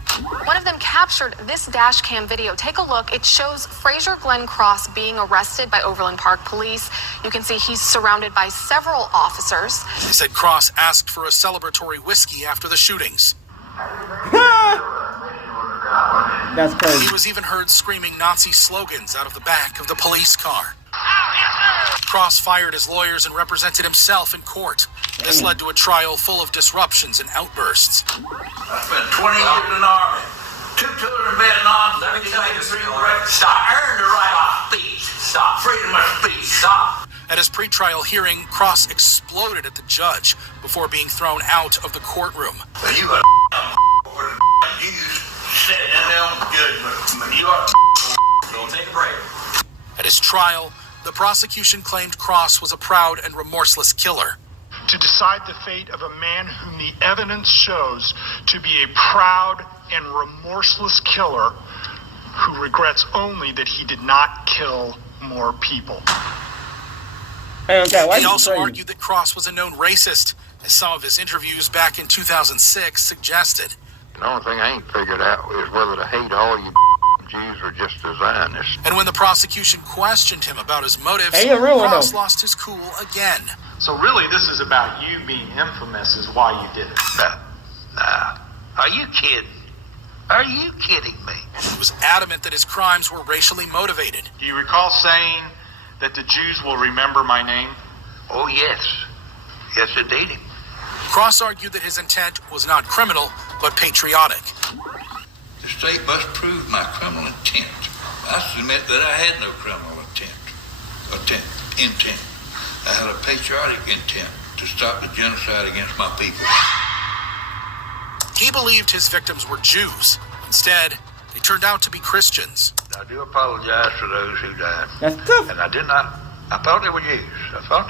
One of them captured this dash cam video. Take a look. It shows Frazier Glenn Cross being arrested by Overland Park police. You can see he's surrounded by several officers. They said Cross asked for a celebratory whiskey after the shootings. That's crazy. He was even heard screaming Nazi slogans out of the back of the police car. Cross fired his lawyers and represented himself in court. This led to a trial full of disruptions and outbursts. I spent 20 years in the Army. 2 tours in Vietnam. Let me tell you, stop. I earned the right of speech. Stop. Freedom of speech. Stop. At his pretrial hearing, Cross exploded at the judge before being thrown out of the courtroom. You got you sitting in them judgment. You are don't take a break. At his trial, the prosecution claimed Cross was a proud and remorseless killer. To decide the fate of a man whom the evidence shows to be a proud and remorseless killer who regrets only that he did not kill more people. He also argued that Cross was a known racist, as some of his interviews back in 2006 suggested. The only thing I ain't figured out is whether to hate all you Jews or just the Zionists. And when the prosecution questioned him about his motives, Cross lost his cool again. So really, this is about you being infamous is why you did it. Nah. Are you kidding? Are you kidding me? He was adamant that his crimes were racially motivated. Do you recall saying that the Jews will remember my name? Oh, yes. Yes, indeed. Cross argued that his intent was not criminal, but patriotic. The state must prove my criminal intent. I submit that I had no criminal intent. I had a patriotic intent to stop the genocide against my people. He believed his victims were Jews. Instead, they turned out to be Christians. I do apologize for those who died. That's tough. And I thought they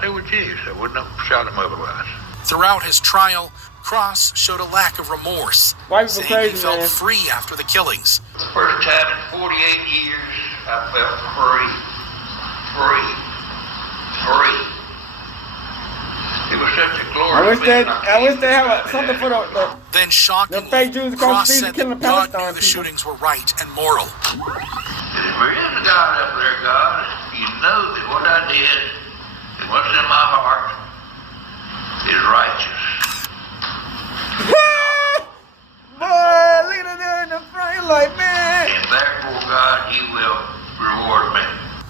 were Jews. I wouldn't have shot them otherwise. Throughout his trial, Cross showed a lack of remorse, saying he felt free after the killings. The first time in 48 years, I felt free. It was such a glorious I wish they had something for the then shockingly, the fake Jews Cross across the said street that killing God Palestine knew the shootings were right and moral. If there is a God up there, God, you know that what I did and what's in my heart is righteous. Boy, look at that in the front, like, man. And therefore, God, you will reward me.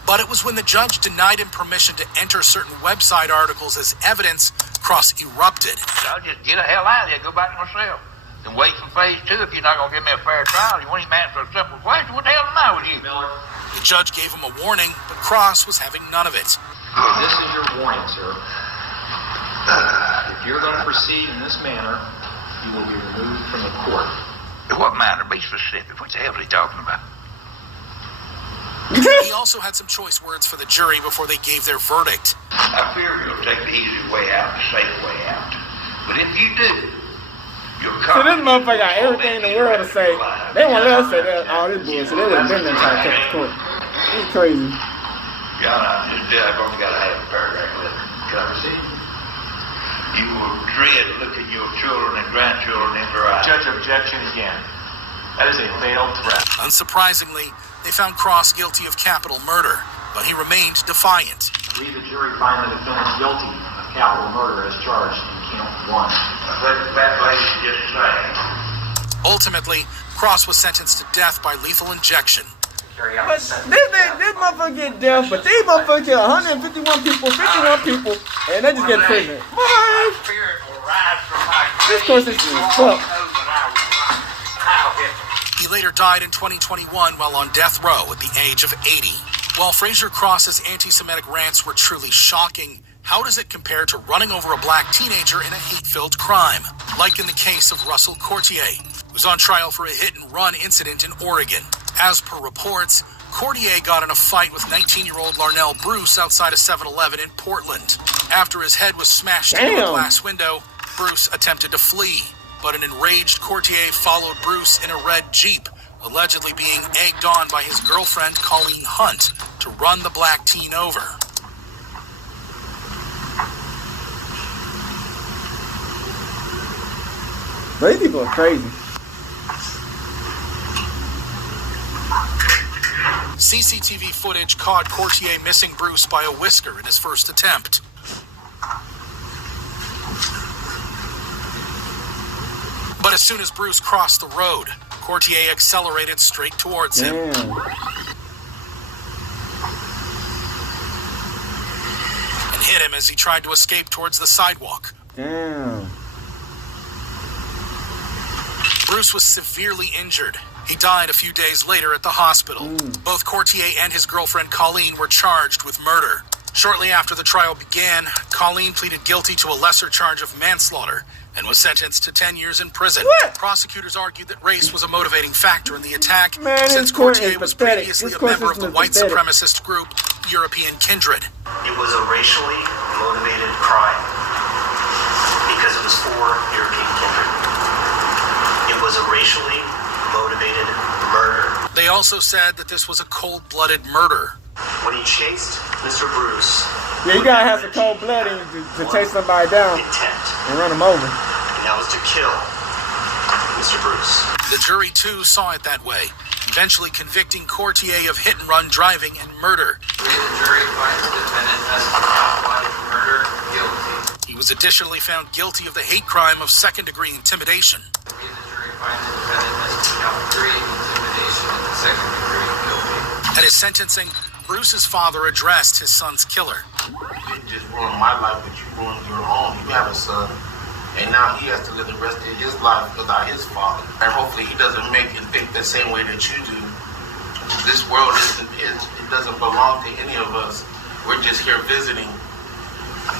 But it was when the judge denied him permission to enter certain website articles as evidence, Cross erupted. I'll just get the hell out of here, go back to myself. And wait for phase 2 if you're not going to give me a fair trial. You won't even answer a simple question. What the hell am I with you, Miller? The judge gave him a warning, but Cross was having none of it. This is your warning, sir. If you're going to proceed in this manner, you will be removed from the court. In what manner? Be specific. What the hell is he talking about? He also had some choice words for the jury before they gave their verdict. I fear you'll take the easy way out, the safe way out. But if you do, you'll come. So this motherfucker got everything in the world to say. They won't let us say that all this bullshit. They would have been there trying to take the court. It's crazy. John, I've only got to have a paragraph left. Can I see? You will dread looking your children and grandchildren in their eyes. Judge, objection again. That is a veiled threat. Unsurprisingly, they found Cross guilty of capital murder. but he remained defiant. We, the jury, find the defendant guilty of capital murder as charged in count 1. Ultimately, Cross was sentenced to death by lethal injection. But this motherfucker get death, but these motherfuckers kill 151 people, 51 people, and they just get prison. What? This course is fuck. He later died in 2021 while on death row at the age of 80. While Fraser Cross's anti-Semitic rants were truly shocking, how does it compare to running over a black teenager in a hate-filled crime? Like in the case of Russell Courtier, who's on trial for a hit-and-run incident in Oregon. As per reports, Courtier got in a fight with 19-year-old Larnell Bruce outside a 7-Eleven in Portland. After his head was smashed through a glass window, Bruce attempted to flee, but an enraged Courtier followed Bruce in a red Jeep, allegedly being egged on by his girlfriend Colleen Hunt to run the black teen over. These people are crazy. CCTV footage caught Courtier missing Bruce by a whisker in his first attempt. But as soon as Bruce crossed the road, Courtier accelerated straight towards him. And hit him as he tried to escape towards the sidewalk. Bruce was severely injured. He died a few days later at the hospital. Both Courtier and his girlfriend Colleen were charged with murder. Shortly after the trial began, Colleen pleaded guilty to a lesser charge of manslaughter and was sentenced to 10 years in prison. Prosecutors argued that race was a motivating factor in the attack, since Courtier was previously a member of the white supremacist group European Kindred. It was a racially motivated crime because it was for European Kindred. It was a racially motivated murder. They also said that this was a cold-blooded murder. When he chased Mr. Bruce, you gotta have some cold blood in you to chase somebody down and run them over. And that was to kill Mr. Bruce. The jury, too, saw it that way, eventually convicting Courtier of hit-and-run driving and murder. The jury finds the defendant as count 1 murder guilty. He was additionally found guilty of the hate crime of second-degree intimidation. The jury finds the defendant as count 3 intimidation and second-degree guilty. At his sentencing, Bruce's father addressed his son's killer. You didn't just ruin my life, but you ruined your own. You have a son, and now he has to live the rest of his life without his father. And hopefully he doesn't make and think the same way that you do. This world it doesn't belong to any of us. We're just here visiting,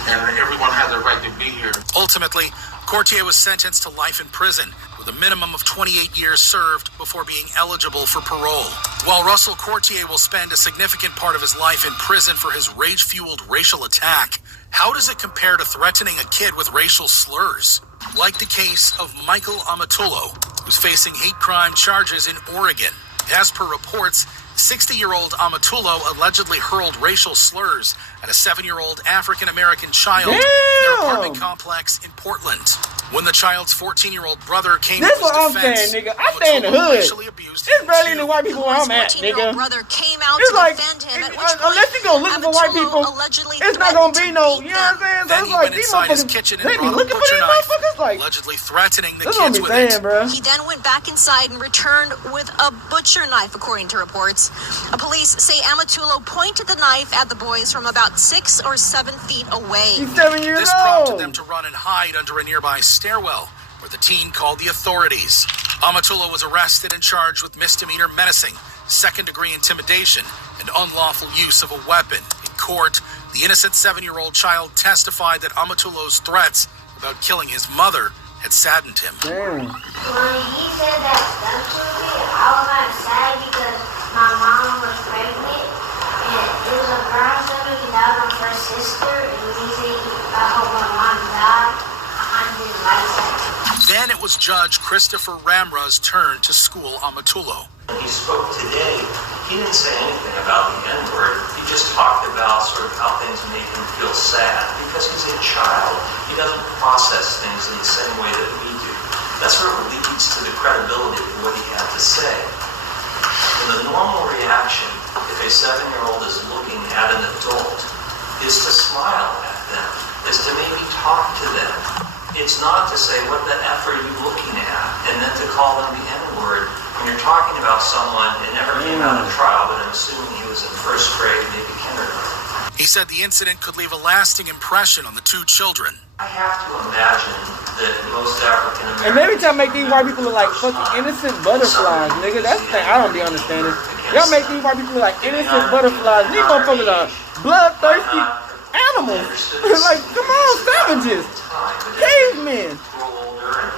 and everyone has a right to be here. Ultimately, Courtier was sentenced to life in prison, with a minimum of 28 years served before being eligible for parole. While Russell Courtier will spend a significant part of his life in prison for his rage-fueled racial attack, how does it compare to threatening a kid with racial slurs? Like the case of Michael Amatullo, who's facing hate crime charges in Oregon. As per reports, 60-year-old Amatullo allegedly hurled racial slurs at a 7-year-old African-American child in their apartment complex in Portland. When the child's 14-year-old brother came to his defense, I'm saying, nigga. I stay in the hood. It's barely any white people where I'm at, nigga. Brother came out it's to like, defend him, at which unless you go looking for white people, it's not gonna be no, you know what I'm saying? Then he went inside his kitchen and brought a butcher knife, like, allegedly threatening the kids with it. He then went back inside and returned with a butcher knife, according to reports. Police say Amatullo pointed the knife at the boys from about 6 or 7 feet away. He's 7 years this prompted them to run and hide under a nearby stairwell, where the teen called the authorities. Amatullo was arrested and charged with misdemeanor menacing, second-degree intimidation, and unlawful use of a weapon. In court, the innocent 7-year-old child testified that Amatullo's threats about killing his mother had saddened him. When he said that stuff to me, I was like sad because my mom was pregnant, and it was a girl to me, and that was my first sister, and he said I hope my mom died. I didn't like that. Then it was Judge Christopher Ramra's turn to school Amatullo. When he spoke today, he didn't say anything about the N-word. He just talked about sort of how things make him feel sad because he's a child. He doesn't process things in the same way that we do. That sort of leads to the credibility of what he had to say. The The normal reaction, if a 7-year-old is looking at an adult, is to smile at them, is to maybe talk to them. It's not to say, what the F are you looking at? And then to call them the N-word. When you're talking about someone, it never came out of trial, but I'm assuming he was in first grade, maybe kindergarten. He said the incident could leave a lasting impression on the two children. I have to imagine that most African Americans... And every time make these white people look like fucking innocent butterflies, nigga. That's the thing I don't be understanding. Y'all make these white people look like innocent butterflies. These motherfuckers are bloodthirsty animals. Like, come on, savages. Cavemen.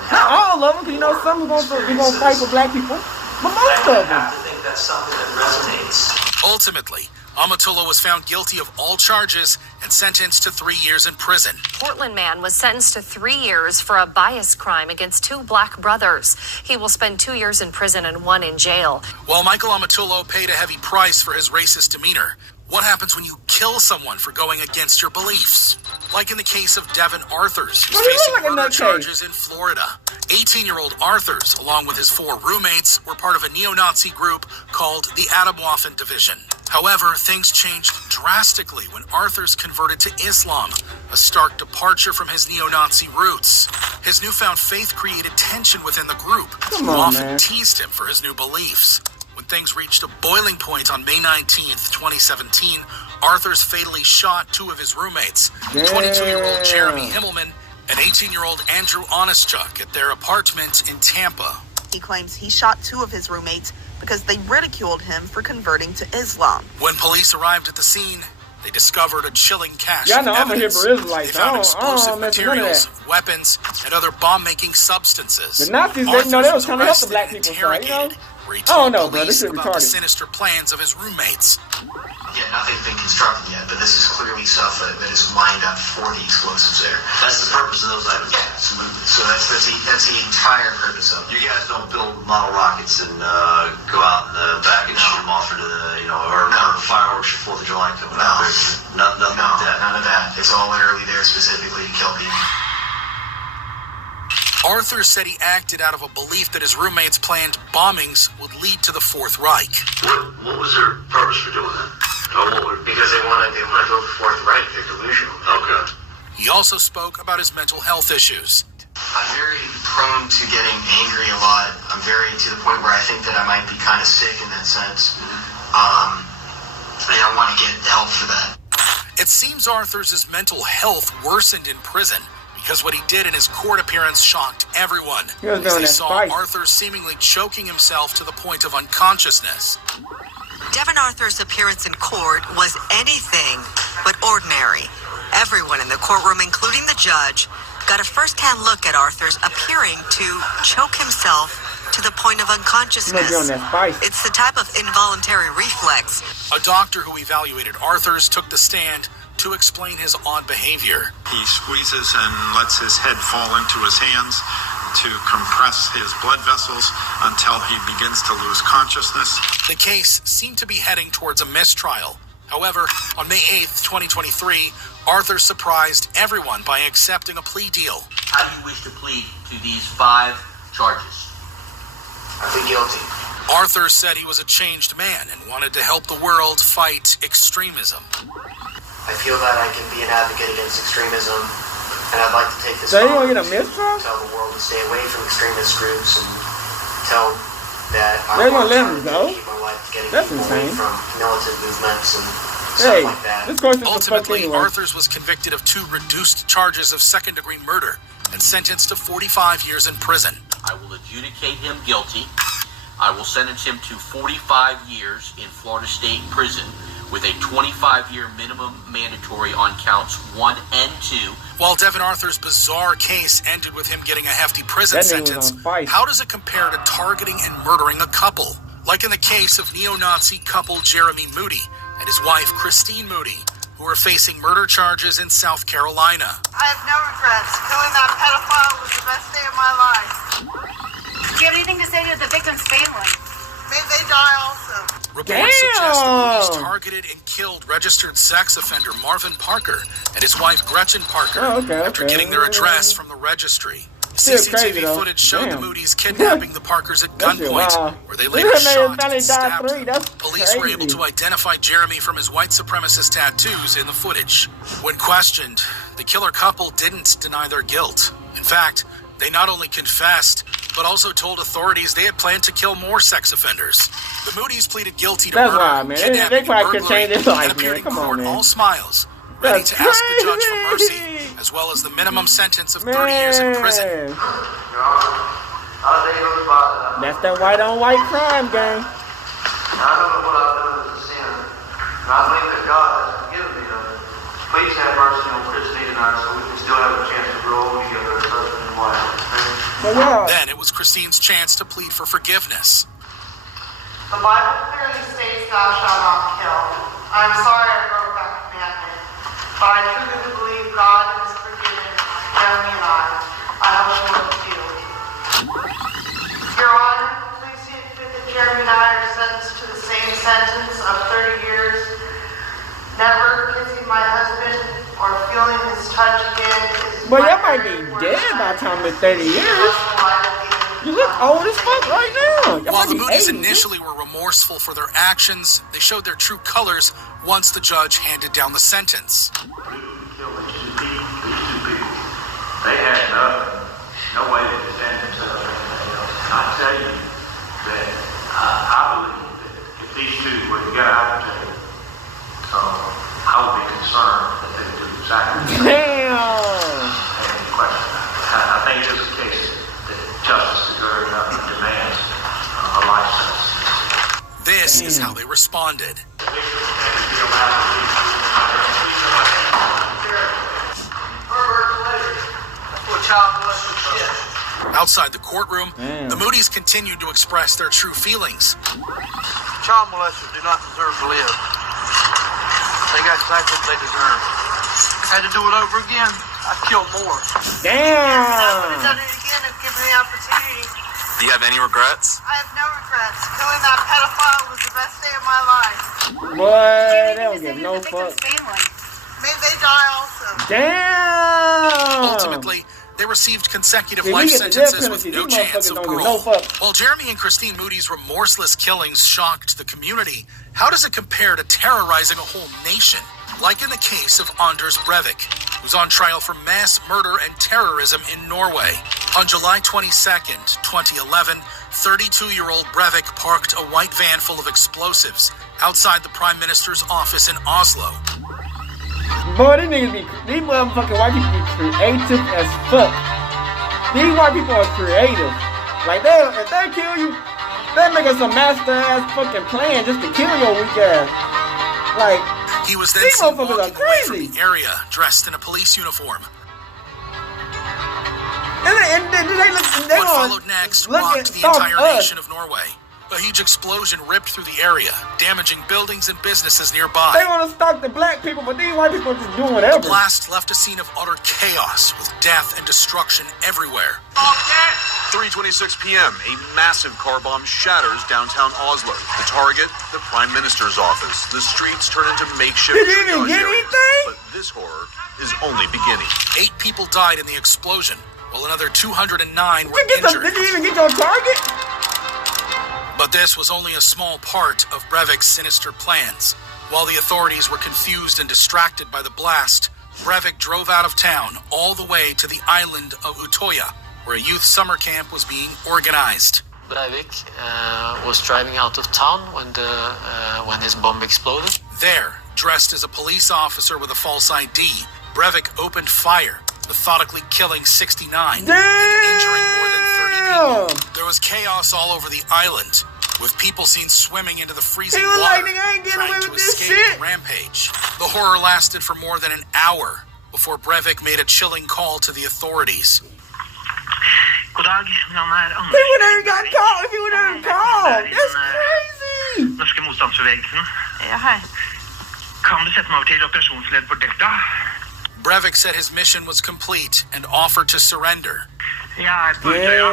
Not all of them, because you know some are gonna fight for black people, but most of them. I have to think that's something that resonates. Ultimately, Amatullo was found guilty of all charges and sentenced to 3 years in prison. Portland man was sentenced to 3 years for a bias crime against 2 black brothers. He will spend 2 years in prison and 1 in jail. While Michael Amatullo paid a heavy price for his racist demeanor, what happens when you kill someone for going against your beliefs? Like in the case of Devin Arthurs, who's facing murder charges in Florida. 18-year-old Arthurs, along with his 4 roommates, were part of a neo-Nazi group called the Atomwaffen Division. However, things changed drastically when Arthurs converted to Islam, a stark departure from his neo-Nazi roots. His newfound faith created tension within the group, who often teased him for his new beliefs. When things reached a boiling point on May 19th, 2017, Arthurs fatally shot 2 of his roommates, 22-year-old Jeremy Himmelman and 18-year-old Andrew Honestchuk at their apartment in Tampa. He claims he shot 2 of his roommates because they ridiculed him for converting to Islam. When police arrived at the scene, they discovered a chilling cache Yeah, I of know, I'm a evidence. Hebrew Israelite. They found explosive mess with none of materials, weapons, and other bomb-making substances. The Nazis didn't know they was trying to help the black people, side, you know? I don't know, bro. This shit about the retarded. sinister plans of his roommates. Yeah, nothing's been constructed yet, but this is clearly stuff that is lined up for the explosives there. That's the purpose of those items? Yeah, absolutely. So that's the entire purpose of it. You guys don't build model rockets and go out in the back and shoot them off into the, or fireworks for 4th of July coming out. Nothing like that. None of that. It's all literally there specifically to kill people. Arthur said he acted out of a belief that his roommates' planned bombings would lead to the Fourth Reich. What was their purpose for doing that? Because they want to build the Fourth Reich. They're delusional. Okay. He also spoke about his mental health issues. I'm very prone to getting angry a lot. I'm very to the point where I think that I might be kind of sick in that sense. And I want to get help for that. It seems Arthur's mental health worsened in prison because what he did in his court appearance shocked everyone. As they saw Arthur seemingly choking himself to the point of unconsciousness. Devin Arthur's appearance in court was anything but ordinary. Everyone in the courtroom, including the judge, got a first-hand look at Arthur's appearing to choke himself to the point of unconsciousness. It's the type of involuntary reflex. A doctor who evaluated Arthur's took the stand to explain his odd behavior. He squeezes and lets his head fall into his hands to compress his blood vessels until he begins to lose consciousness. The case seemed to be heading towards a mistrial. However, on May 8th, 2023, Arthur surprised everyone by accepting a plea deal. How do you wish to plead to these 5 charges? I plead guilty. Arthur said he was a changed man and wanted to help the world fight extremism. I feel that I can be an advocate against extremism, and I'd like to take this So you gonna get a mistrial? tell the world to stay away from extremist groups and tell that They're gonna let him go? keep my life getting That's people insane. away from militant movements and Hey, stuff like that. this course is Ultimately, anyway. Arthurs was convicted of 2 reduced charges of second-degree murder and sentenced to 45 years in prison. I will adjudicate him guilty. I will sentence him to 45 years in Florida State Prison with a 25-year minimum mandatory on counts 1 and 2. While Devin Arthur's bizarre case ended with him getting a hefty prison sentence, how does it compare to targeting and murdering a couple? Like in the case of neo-Nazi couple Jeremy Moody and his wife Christine Moody, who are facing murder charges in South Carolina. I have no regrets. Killing that pedophile was the best day of my life. Do you have anything to say to the victim's family? May they die also. Reports suggest the police targeted and killed registered sex offender Marvin Parker and his wife Gretchen Parker after getting their address from the registry. CCTV footage showed the Moody's kidnapping the Parkers at gunpoint, where they later shot and stabbed them. Police were able to identify Jeremy from his white supremacist tattoos in the footage. When questioned, the killer couple didn't deny their guilt. In fact, they not only confessed, but also told authorities they had planned to kill more sex offenders. The Moody's pleaded guilty to murder, kidnapping, and burglary, and appeared in court all smiles, ready to ask the judge for mercy, as well as the minimum sentence of 30 years in prison. That's that white on white crime gang. I know what I've done is a sin. And I believe that God has forgiven me of it. Please have mercy on Christine and I so we can still have a chance to grow old together as husband and wife. Then it was Christine's chance to plead for forgiveness. The Bible clearly states thou shalt not kill. I'm sorry I broke that commandment, but I truly believe God has forgiven Jeremy and I. I hope you will too. Your Honor, please see it fit that Jeremy and I are sentenced to the same sentence of 30 years, never kissing my husband or feeling his touch again. Well, y'all might be dead by the time it's 30 years. You look old as fuck right now. While the Moody's initially were remorseful for their actions, they showed their true colors once the judge handed down the sentence. They had no way to defend themselves or anything else. And I tell you that I believe that if these two were to get out of jail, I would be concerned that they would do exactly the same. Any question. I think it's just a case that justice is very enough and demands a life sentence. This is how they responded. Outside the courtroom, the Moody's continued to express their true feelings. Child molesters do not deserve to live. They got exactly what they deserve. Had to do it over again, I'd kill more. Damn! I would have done it again if given the opportunity. Do you have any regrets? I have no regrets. Killing that pedophile was the best day of my life. Boy, they don't give no fuck. May they die also. Damn! Ultimately, they received consecutive life sentences with no chance of parole. While Jeremy and Christine Moody's remorseless killings shocked the community, how does it compare to terrorizing a whole nation? Like in the case of Anders Breivik, who's on trial for mass murder and terrorism in Norway. On July 22nd, 2011, 32-year-old Breivik parked a white van full of explosives outside the Prime Minister's office in Oslo. Boy, these motherfucking white people be creative as fuck. These white people are creative. Like, if they kill you, they make us a master ass fucking plan just to kill your weak ass. Like, he was then seen walking away from the area, dressed in a police uniform. What followed next rocked the entire nation of Norway. A huge explosion ripped through the area, damaging buildings and businesses nearby. They want to stalk the black people, but these white people are just doing whatever. The blast left a scene of utter chaos, with death and destruction everywhere. 3:26 p.m., a massive car bomb shatters downtown Oslo. The target, the Prime Minister's office. The streets turn into makeshift triage areas. But this horror is only beginning. 8 people died in the explosion, while another 209 were injured. Did you even get your target? But this was only a small part of Breivik's sinister plans. While the authorities were confused and distracted by the blast, Breivik drove out of town all the way to the island of Utoya, where a youth summer camp was being organized. Breivik was driving out of town when his bomb exploded. There, dressed as a police officer with a false ID, Breivik opened fire, methodically killing 69 and injuring more than 30 people. There was chaos all over the island, with people seen swimming into the freezing water, trying to escape the rampage. The horror lasted for more than an hour before Breivik made a chilling call to the authorities. God dag, navnet Anders. He would have got caught if he would have called. That's crazy. Norske motstandsbevegelsen. Ja, hei. Kan du sette meg over til operasjonsledd for Delta? Breivik said his mission was complete and offered to surrender. Jeg på Utøya.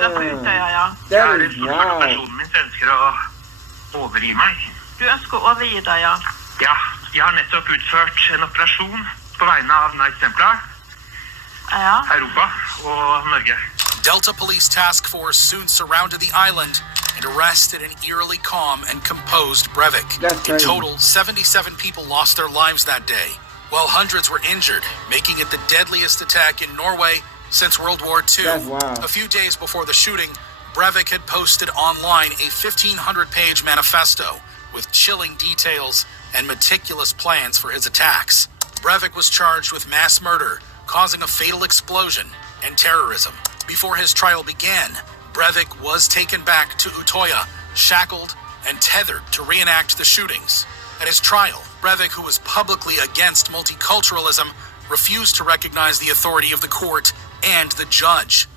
Det på Utøya, ja. Jeg en stor del av personen min som ønsker å overgi meg. Du ønsker å overgi deg, ja? Ja, jeg har nettopp utført en operasjon på vegne av Knights Templar. Europa og Norge. Delta Police Task Force soon surrounded the island and arrested an eerily calm and composed Breivik. In total, 77 people lost their lives that day, while hundreds were injured, making it the deadliest attack in Norway since World War II. A few days before the shooting, Breivik had posted online a 1,500-page manifesto with chilling details and meticulous plans for his attacks. Breivik was charged with mass murder, causing a fatal explosion, and terrorism. Before his trial began, Breivik was taken back to Utoya, shackled and tethered to reenact the shootings. At his trial, Breivik, who was publicly against multiculturalism, refused to recognize the authority of the court and the judge.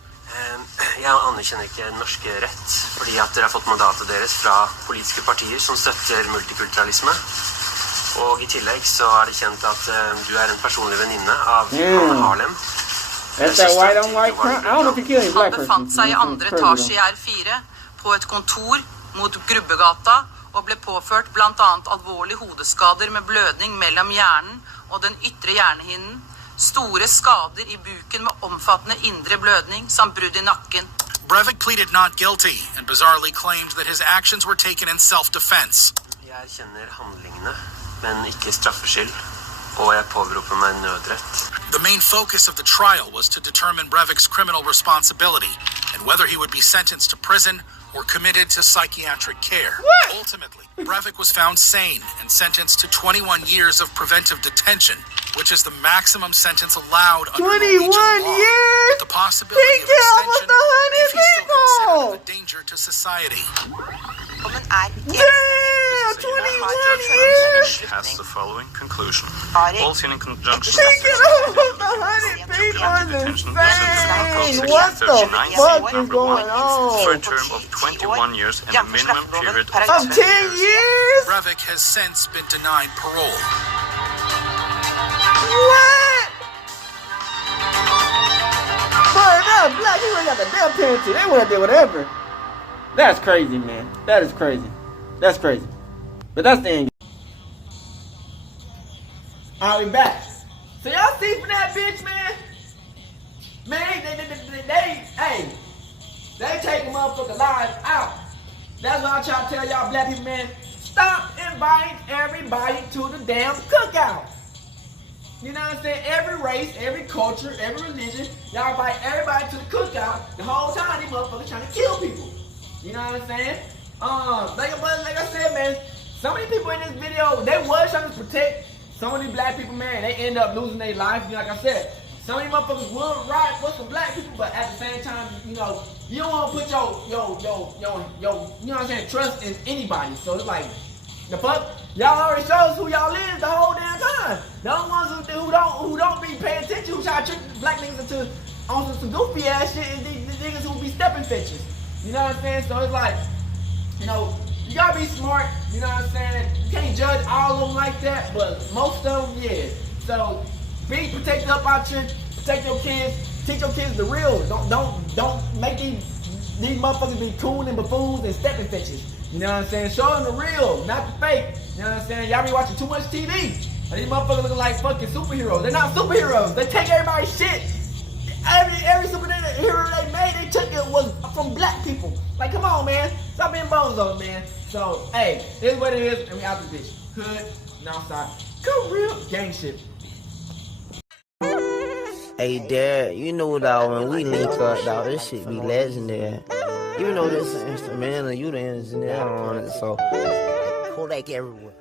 Jeg anerkjenner ikke norsk rett, fordi at dere har fått mandatet deres fra politiske partier som støtter multikulturalisme. Og I tillegg så det kjent at du en personlig venninne av Harlem. That's that white on white crime. I don't know if you kill any black person. Han befant seg I andre etasje I R4 på et kontor mot Grubbegata og ble påført blant annet alvorlige hodeskader med blødning mellom hjernen og den ytre hjernehinnen, store skader I buken med omfattende indre blødning samt brudd I nakken. Breivik pleaded not guilty and bizarrely claimed that his actions were taken in self-defense. Jeg erkjenner handlingene, men ikke straffskyld. Og jeg påberoper meg nødrett. The main focus of the trial was to determine Breivik's criminal responsibility and whether he would be sentenced to prison or committed to psychiatric care. Ultimately, Breivik was found sane and sentenced to 21 years of preventive detention, which is the maximum sentence allowed under Norwegian law. years? The possibility of extension if he's still considered a danger to society. Damn, 21 years? Has the following conclusion. All seen in conjunction Thinking almost 100 people is insane. What the fuck is going on? For a term of 21 years and a minimum period of 10 years? Breivik has since been denied parole. What? Boy, that black people got the death penalty. They would have did whatever. That's crazy, man. That is crazy. That's crazy. But that's the end. Alright, we back. So y'all see from that bitch, man? Man, they take a motherfucker lives out. That's what I try to tell y'all black people, man. Stop inviting everybody to the damn cookout. You know what I'm saying? Every race, every culture, every religion, y'all invite everybody to the cookout. The whole time these motherfuckers trying to kill people. You know what I'm saying? Like I said, man, some of these people in this video, they was trying to protect some of these black people, man. They end up losing their life. You know, like I said, some of these motherfuckers will ride for some black people, but at the same time, you know, you don't want to put your, you know what I'm saying, trust in anybody. So it's like, the fuck? Y'all already shows who y'all is the whole damn time. The only ones who don't be paying attention, who try to trick black niggas into on some goofy ass shit, is these niggas who be stepping bitches. You know what I'm saying? So it's like, you know, you gotta be smart. You know what I'm saying? You can't judge all of them like that, but most of them, yeah. So be protected up out here. Protect your kids. Teach your kids the real. Don't make these motherfuckers be coon and buffoons and stepping bitches. You know what I'm saying? Show them the real, not the fake. You know what I'm saying? Y'all be watching too much TV. And these motherfuckers looking like fucking superheroes. They're not superheroes. They take everybody's shit. Every superhero they made, they took it was from black people. Like, come on, man. Stop being bozo, man. So, hey, here's what it is, and we out this bitch. Hood, Northside. Good real gang shit. Hey, Dad, you know, dog, when we link up, dog, this shit be legendary. Even though this is instrumental, you the engineer on it, so Kodak everywhere.